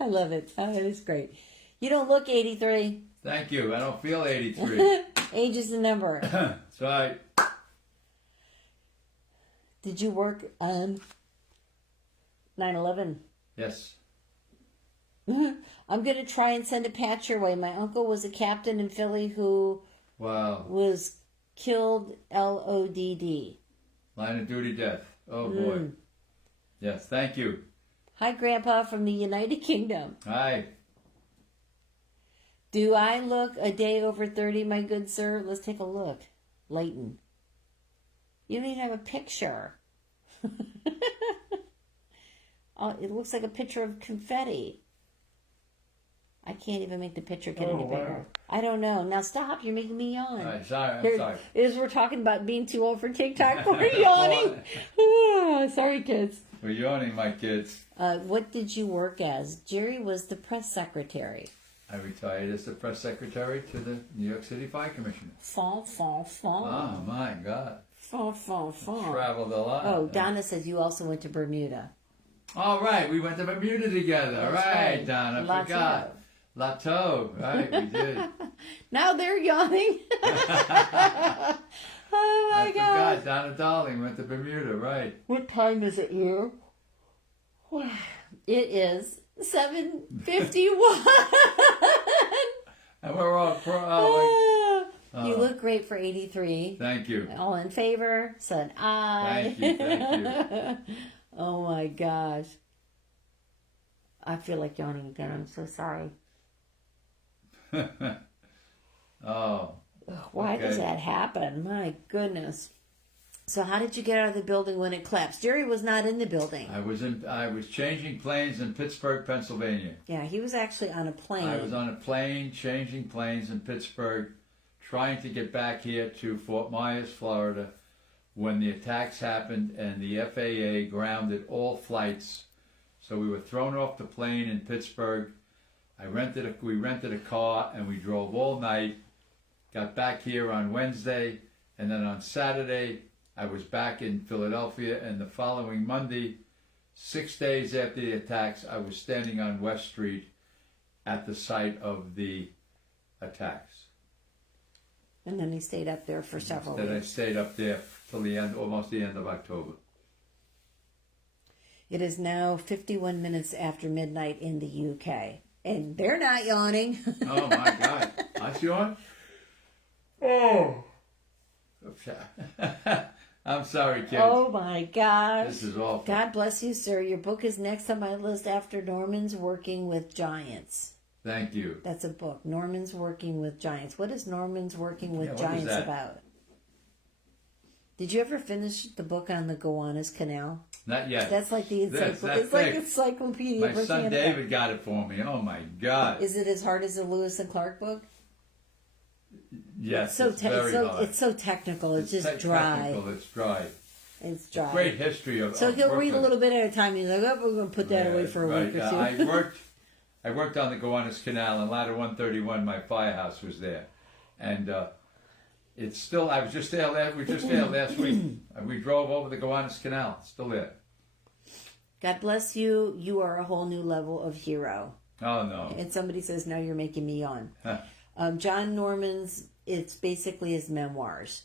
I love it. Oh, it is great. You don't look 83. Thank you. I don't feel 83. Age is a number. That's right. Did you work on 9/11? Yes. I'm going to try and send a patch your way. My uncle was a captain in Philly who was killed LODD. Line of duty death. Oh, boy. Yes, thank you. Hi, Grandpa from the United Kingdom. Hi. Do I look a day over 30, my good sir? Let's take a look. Leighton. You don't even have a picture. Oh, it looks like a picture of confetti. I can't even make the picture get Oh, any bigger. wow. I don't know. Now stop. You're making me yawn. All right, sorry, I'm Here- sorry. As we're talking about being too old for TikTok, we're yawning. Sorry, kids. We're yawning, my kids. What did you work as? Jerry was the press secretary. I retired as the press secretary to the New York City Fire Commissioner. Fall. Oh, my God. Fall. Traveled a lot. Oh, Donna says you also went to Bermuda. All right, we went to Bermuda together. That's right, right. Donna, Lato. forgot. Lato, right, we did. Now they're yawning. Oh my I God. forgot, Donna Darling went to Bermuda, right. What time is it here? It is 7:51. And we're all You look great for 83. Thank you. All in favor? Said aye. Thank you. Oh my gosh. I feel like yawning again. I'm so sorry. Oh. Why does Okay. that happen? My goodness. So how did you get out of the building when it collapsed? Jerry was not in the building. I was changing planes in Pittsburgh, Pennsylvania. Yeah, he was actually on a plane. I was on a plane changing planes in Pittsburgh, trying to get back here to Fort Myers, Florida, when the attacks happened and the FAA grounded all flights. So we were thrown off the plane in Pittsburgh. We rented a car and we drove all night. Got back here on Wednesday, and then on Saturday I was back in Philadelphia, and the following Monday, 6 days after the attacks, I was standing on West Street at the site of the attacks. And then he stayed up there for several Then I weeks. stayed up there till the end, almost the end of October. It is now 51 minutes after midnight in the UK. And they're not yawning. Oh my God. I yawn? Oh. I'm sorry, kids. Oh my gosh. This is awful. God bless you, sir. Your book is next on my list after Norman's Working with Giants. Thank you. That's a book. Norman's Working with Giants. What is Norman's Working with Yeah, what is Giants that? about? Did you ever finish the book on the Gowanus Canal? Not yet. That's like the That's that it's like thick. encyclopedia. My Britannica. son David got it for me. Oh my God. Is it as hard as the Lewis and Clark book? Yes, So it's very hard. it's so technical. It's just dry. Technical, it's dry. It's dry. Great history of. So of he'll read a Brooklyn. little bit at a time. He's like, "Oh, we're going to put that away for a Right. week or two." I worked on the Gowanus Canal, and ladder 131. My firehouse was there, and it's still. I was just there. We just there last week. And we drove over the Gowanus Canal. It's still there. God bless you. You are a whole new level of hero. Oh no. And somebody says, "No, you're making me yawn." Huh. John Norman's. It's basically his memoirs.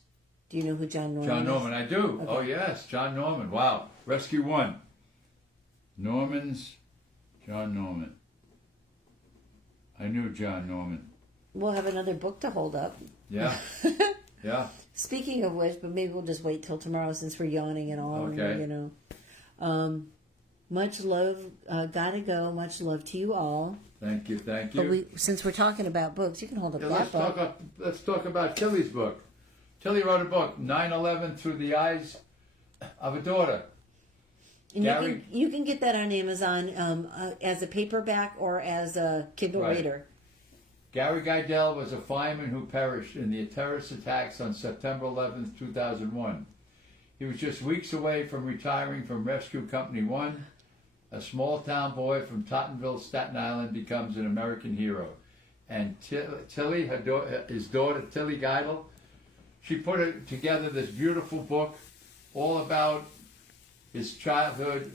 Do you know who John Norman John is? Norman, I do. Okay. Oh yes, John Norman. Wow. Rescue 1. John Norman. I knew John Norman. We'll have another book to hold up. Yeah. Yeah. Speaking of which, but maybe we'll just wait till tomorrow since we're yawning and all. Okay. You know. Much love. Gotta go. Much love to you all. Thank you. Thank But you. since we're talking about books, you can hold up Yeah, that book. let's talk about Tilly's book. Tilly wrote a book, 9/11 Through the Eyes of a Daughter. And Gary- you can get that on Amazon as a paperback or as a Kindle Right. reader. Gary Geidel was a fireman who perished in the terrorist attacks on September 11th, 2001. He was just weeks away from retiring from Rescue Company 1. A small-town boy from Tottenville, Staten Island, becomes an American hero. And Tilly, his daughter, Tilly Geidel, she put together this beautiful book all about his childhood,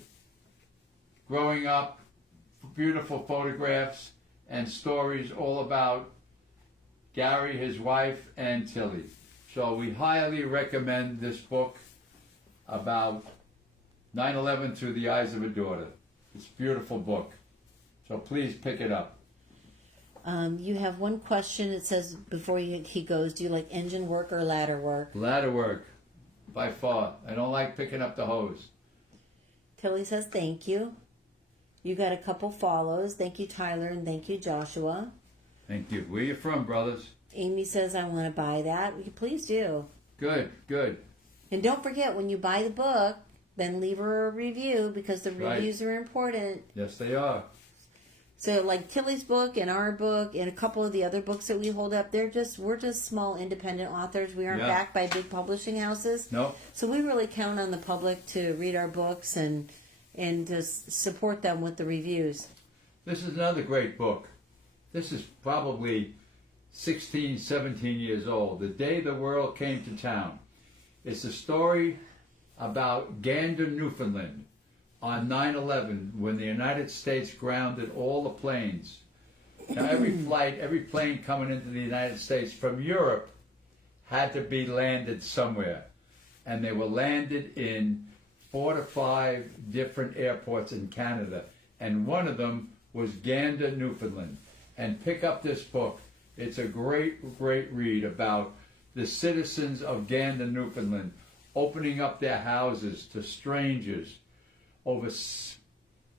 growing up, beautiful photographs and stories all about Gary, his wife, and Tilly. So we highly recommend this book about 9/11 Through the Eyes of a Daughter. It's a beautiful book. So please pick it up. You have one question. It says before he goes, do you like engine work or ladder work? Ladder work, by far. I don't like picking up the hose. Tilly says thank you. You got a couple follows. Thank you, Tyler, and thank you, Joshua. Thank you. Where you from, brothers? Amy says I want to buy that. Please do. Good, good. And don't forget, when you buy the book, then leave her a review because the Right. reviews are important. Yes, they are. So like Tilly's book and our book and a couple of the other books that we hold up, we're just small independent authors. We aren't backed by big publishing houses. No. So we really count on the public to read our books and to support them with the reviews. This is another great book. This is probably 16, 17 years old. The Day the World Came to Town. It's a story about Gander, Newfoundland on 9/11 when the United States grounded all the planes. Now every plane coming into the United States from Europe had to be landed somewhere. And they were landed in 4 to 5 different airports in Canada. And one of them was Gander, Newfoundland. And pick up this book. It's a great, great read about the citizens of Gander, Newfoundland opening up their houses to strangers. Over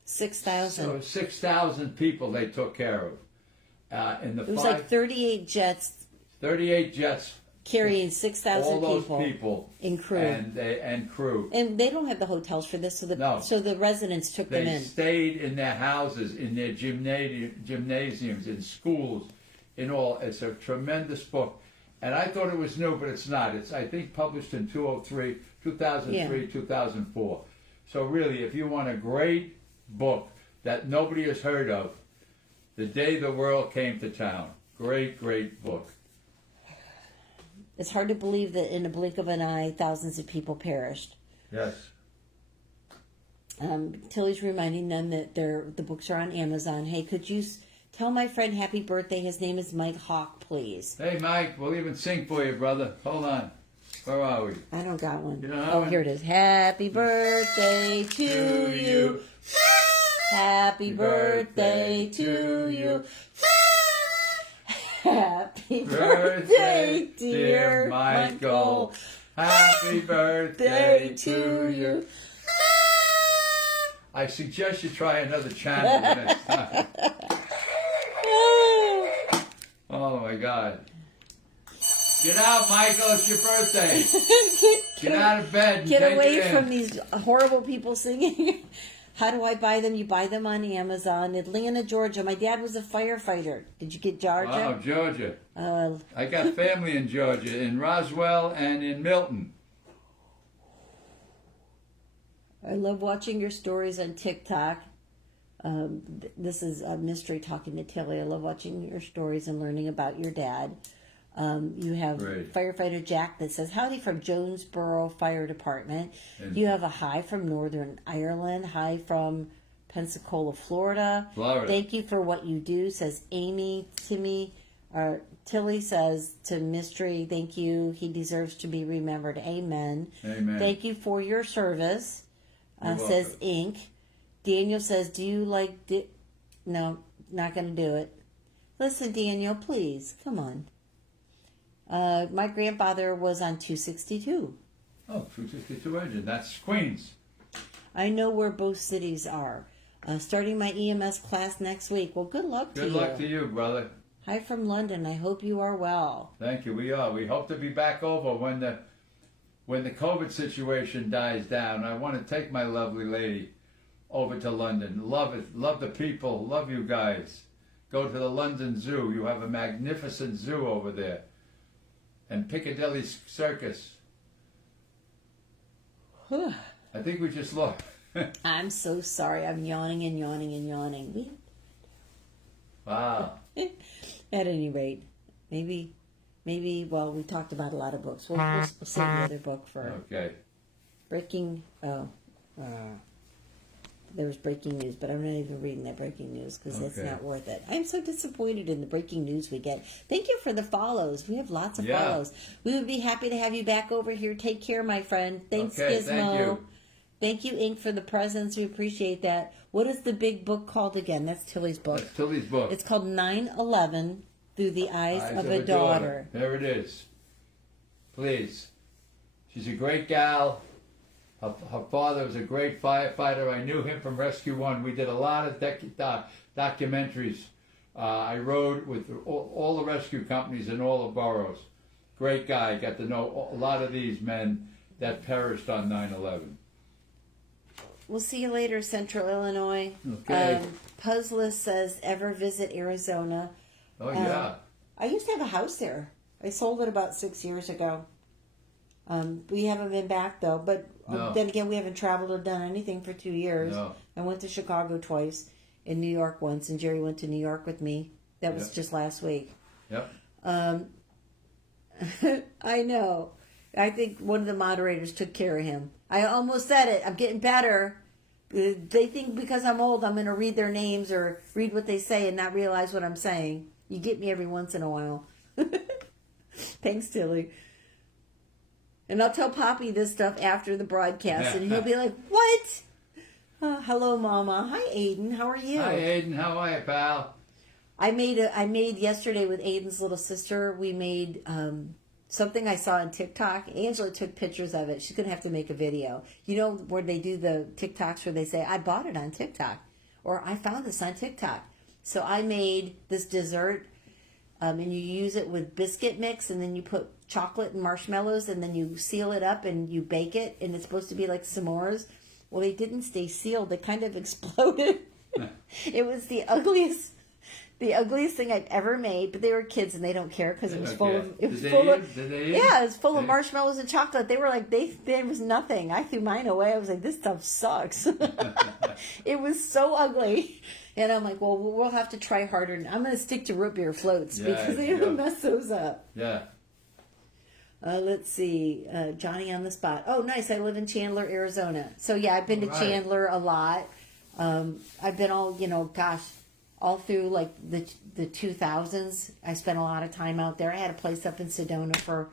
6,000. So 6,000 people they took care of. It was like 38 jets. 38 jets. Carrying 6,000 people. All those people. In crew. And crew. And they don't have the hotels for this, so the residents took them in. They stayed in their houses, in their gymnasiums, in schools, in all. It's a tremendous book. And I thought it was new, but it's not. It's, I think, published in 2003, 2004. So really, if you want a great book that nobody has heard of, The Day the World Came to Town. Great, great book. It's hard to believe that in a blink of an eye, thousands of people perished. Yes. Tilly's reminding them that the books are on Amazon. Hey, could you tell my friend happy birthday? His name is Mike Hawk, please. Hey, Mike, we'll even sing for you, brother. Hold on. Where are we? I don't got one. You don't have one? Here it is. Happy birthday to you. Happy birthday to you. Happy birthday, dear Michael. Happy birthday to you. I suggest you try another channel next time. Oh my God. Get out, Michael, it's your birthday. Get out of bed and get take away it in. from these horrible people singing. How do I buy them? You buy them on Amazon. Atlanta, Georgia. My dad was a firefighter. Did you get Georgia? Oh, Georgia. I got family in Georgia, in Roswell and in Milton. I love watching your stories on TikTok. This is a mystery talking to Tilly. I love watching your stories and learning about your dad. You have Firefighter Jack that says, howdy from Jonesboro Fire Department. And you have a hi from Northern Ireland. Hi from Pensacola, Florida. Thank you for what you do, says Amy. Tilly says to Mystery, thank you. He deserves to be remembered. Amen. Amen. Thank you for your service, says Ink. Daniel says, do you like... No, not going to do it. Listen, Daniel, please. Come on. My grandfather was on 262. Oh, 262 engine. That's Queens. I know where both cities are. Starting my EMS class next week. Well, good luck to you. Good luck to you, brother. Hi from London. I hope you are well. Thank you. We are. We hope to be back over when the COVID situation dies down. I want to take my lovely lady over to London. Love it. Love the people. Love you guys. Go to the London Zoo. You have a magnificent zoo over there. And Piccadilly Circus. I think we just lost. I'm so sorry. I'm yawning and yawning and yawning. Wow. At any rate, maybe, well, we talked about a lot of books. We'll save the other book for breaking, there was breaking news, but I'm not even reading that breaking news because it's not worth it. I'm so disappointed in the breaking news we get. Thank you for the follows. We have lots of follows. We would be happy to have you back over here. Take care, my friend. Thanks, Gizmo. Thank you. Thank you, Ink, for the presents. We appreciate that. What is the big book called again? That's Tilly's book. That's Tilly's book. It's called 9/11 Through the Eyes of a Daughter. There it is. Please. She's a great gal. Her father was a great firefighter. I knew him from Rescue 1. We did a lot of documentaries. I rode with all the rescue companies in all the boroughs. Great guy. Got to know a lot of these men that perished on 9/11. We'll see you later, Central Illinois. Okay. Puzzless says, ever visit Arizona? Oh, yeah. I used to have a house there. I sold it about 6 years ago. We haven't been back, though. But No. then again, we haven't traveled or done anything for 2 years. No. I went to Chicago twice, in New York once, and Jerry went to New York with me. That was Yep. just last week. Yep. I know. I think one of the moderators took care of him. I almost said it. I'm getting better. They think because I'm old, I'm going to read their names or read what they say and not realize what I'm saying. You get me every once in a while. Thanks, Tilly. And I'll tell Poppy this stuff after the broadcast, and he'll be like, what? Hello, Mama. Hi, Aiden. How are you? Hi, Aiden. How are you, pal? I made yesterday with Aiden's little sister. We made something I saw on TikTok. Angela took pictures of it. She's going to have to make a video. You know where they do the TikToks where they say, I bought it on TikTok. Or I found this on TikTok. So I made this dessert. And you use it with biscuit mix. And then you put chocolate and marshmallows. And then you seal it up and you bake it. And it's supposed to be like s'mores. Well, they didn't stay sealed. They kind of exploded. It was the ugliest thing I've ever made, but they were kids and they don't care because it was full of. It was full of. Did they eat? Yeah, it was full of marshmallows and chocolate. They were like, there was nothing. I threw mine away. I was like, this stuff sucks. It was so ugly, and I'm like, well, we'll have to try harder. I'm going to stick to root beer floats because they don't mess those up. Yeah. Let's see, Johnny on the spot. Oh, nice. I live in Chandler, Arizona. So yeah, I've been to Chandler a lot. I've been all through like the 2000s. I spent a lot of time out there. I had a place up in Sedona for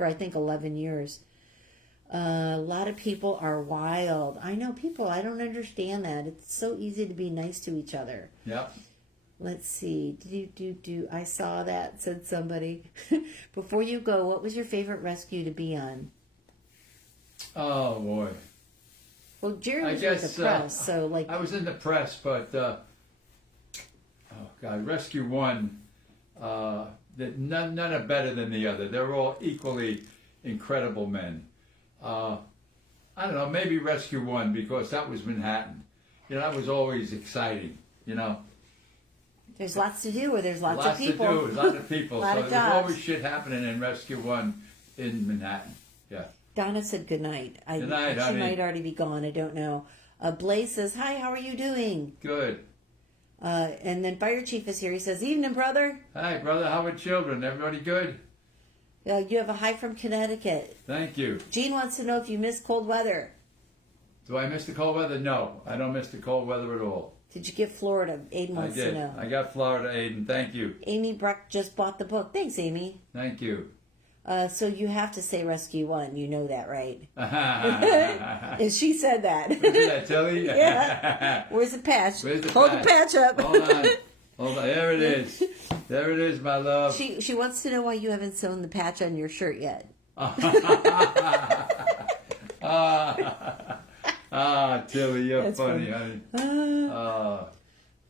I think 11 years. A lot of people are wild. I know people. I don't understand that. It's so easy to be nice to each other. Yep. Let's see. I saw that, said somebody. Before you go, what was your favorite rescue to be on? Oh, boy. Well, Jerry was with the press, so like... I was in the press, but... Rescue One, none are better than the other. They're all equally incredible men. I don't know, maybe Rescue One, because that was Manhattan. That was always exciting, There's lots to do, or there's lots of people. Lots of people. Lot so of there's jobs. always shit happening in Rescue One in Manhattan. Yeah. Donna said good night. Good night, She honey. might already be gone. I don't know. Blaze says, hi, how are you doing? Good. And then Fire Chief is here. He says, evening, brother. Hi, brother. How are children? Everybody good? You have a hi from Connecticut. Thank you. Gene wants to know if you miss cold weather. Do I miss the cold weather? No, I don't miss the cold weather at all. Did you get Florida? Aiden I wants did. to know. I got Florida, Aiden. Thank you. Amy Bruck just bought the book. Thanks, Amy. Thank you. So you have to say Rescue One. You know that, right? Where's And she said that. that, Tilly? Yeah. Where's the patch? Where's the Hold patch? the patch up. Hold on. Hold on. There it is. There it is, my love. She wants to know why you haven't sewn the patch on your shirt yet. Tilly, you're That's funny, honey.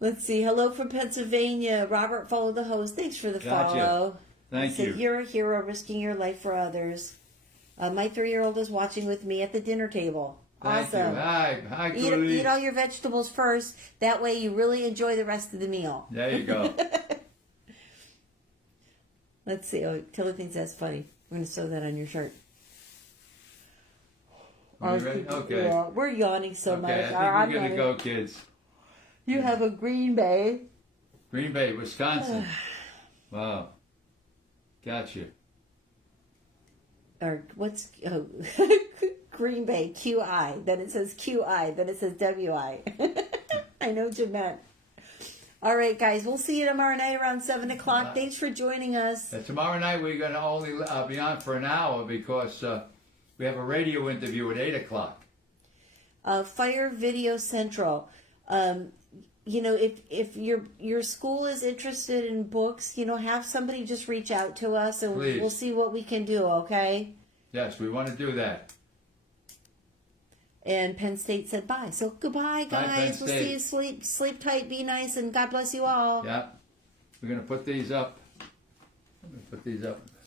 Let's see. Hello from Pennsylvania. Robert, follow the host. Thanks for the Gotcha. follow. Thank you. You're a hero, risking your life for others. My 3-year-old is watching with me at the dinner table. Thank Awesome. you. Hi, Tilly. Eat all your vegetables first. That way you really enjoy the rest of the meal. There you go. Let's see. Oh, Tilly thinks that's funny. We're going to sew that on your shirt. Are you ready? Okay. Yeah, we're yawning so much. Okay, I think we're going to go, kids. You have a Green Bay. Green Bay, Wisconsin. Wow. Gotcha. Or what's Green Bay, QI. Then it says QI. Then it says WI. I know Jeanette. All right, guys. We'll see you tomorrow night around 7 o'clock. Thanks for joining us. Tomorrow night we're going to only be on for an hour because we have a radio interview at 8 o'clock. Fire Video Central. If your school is interested in books, have somebody just reach out to us and Please. we'll see what we can do, okay? Yes, we want to do that. And Penn State said bye. So goodbye, Bye, Penn guys. We'll see you. State. Sleep tight, be nice, and God bless you all. Yeah. We're going to put these up. Let me put these up.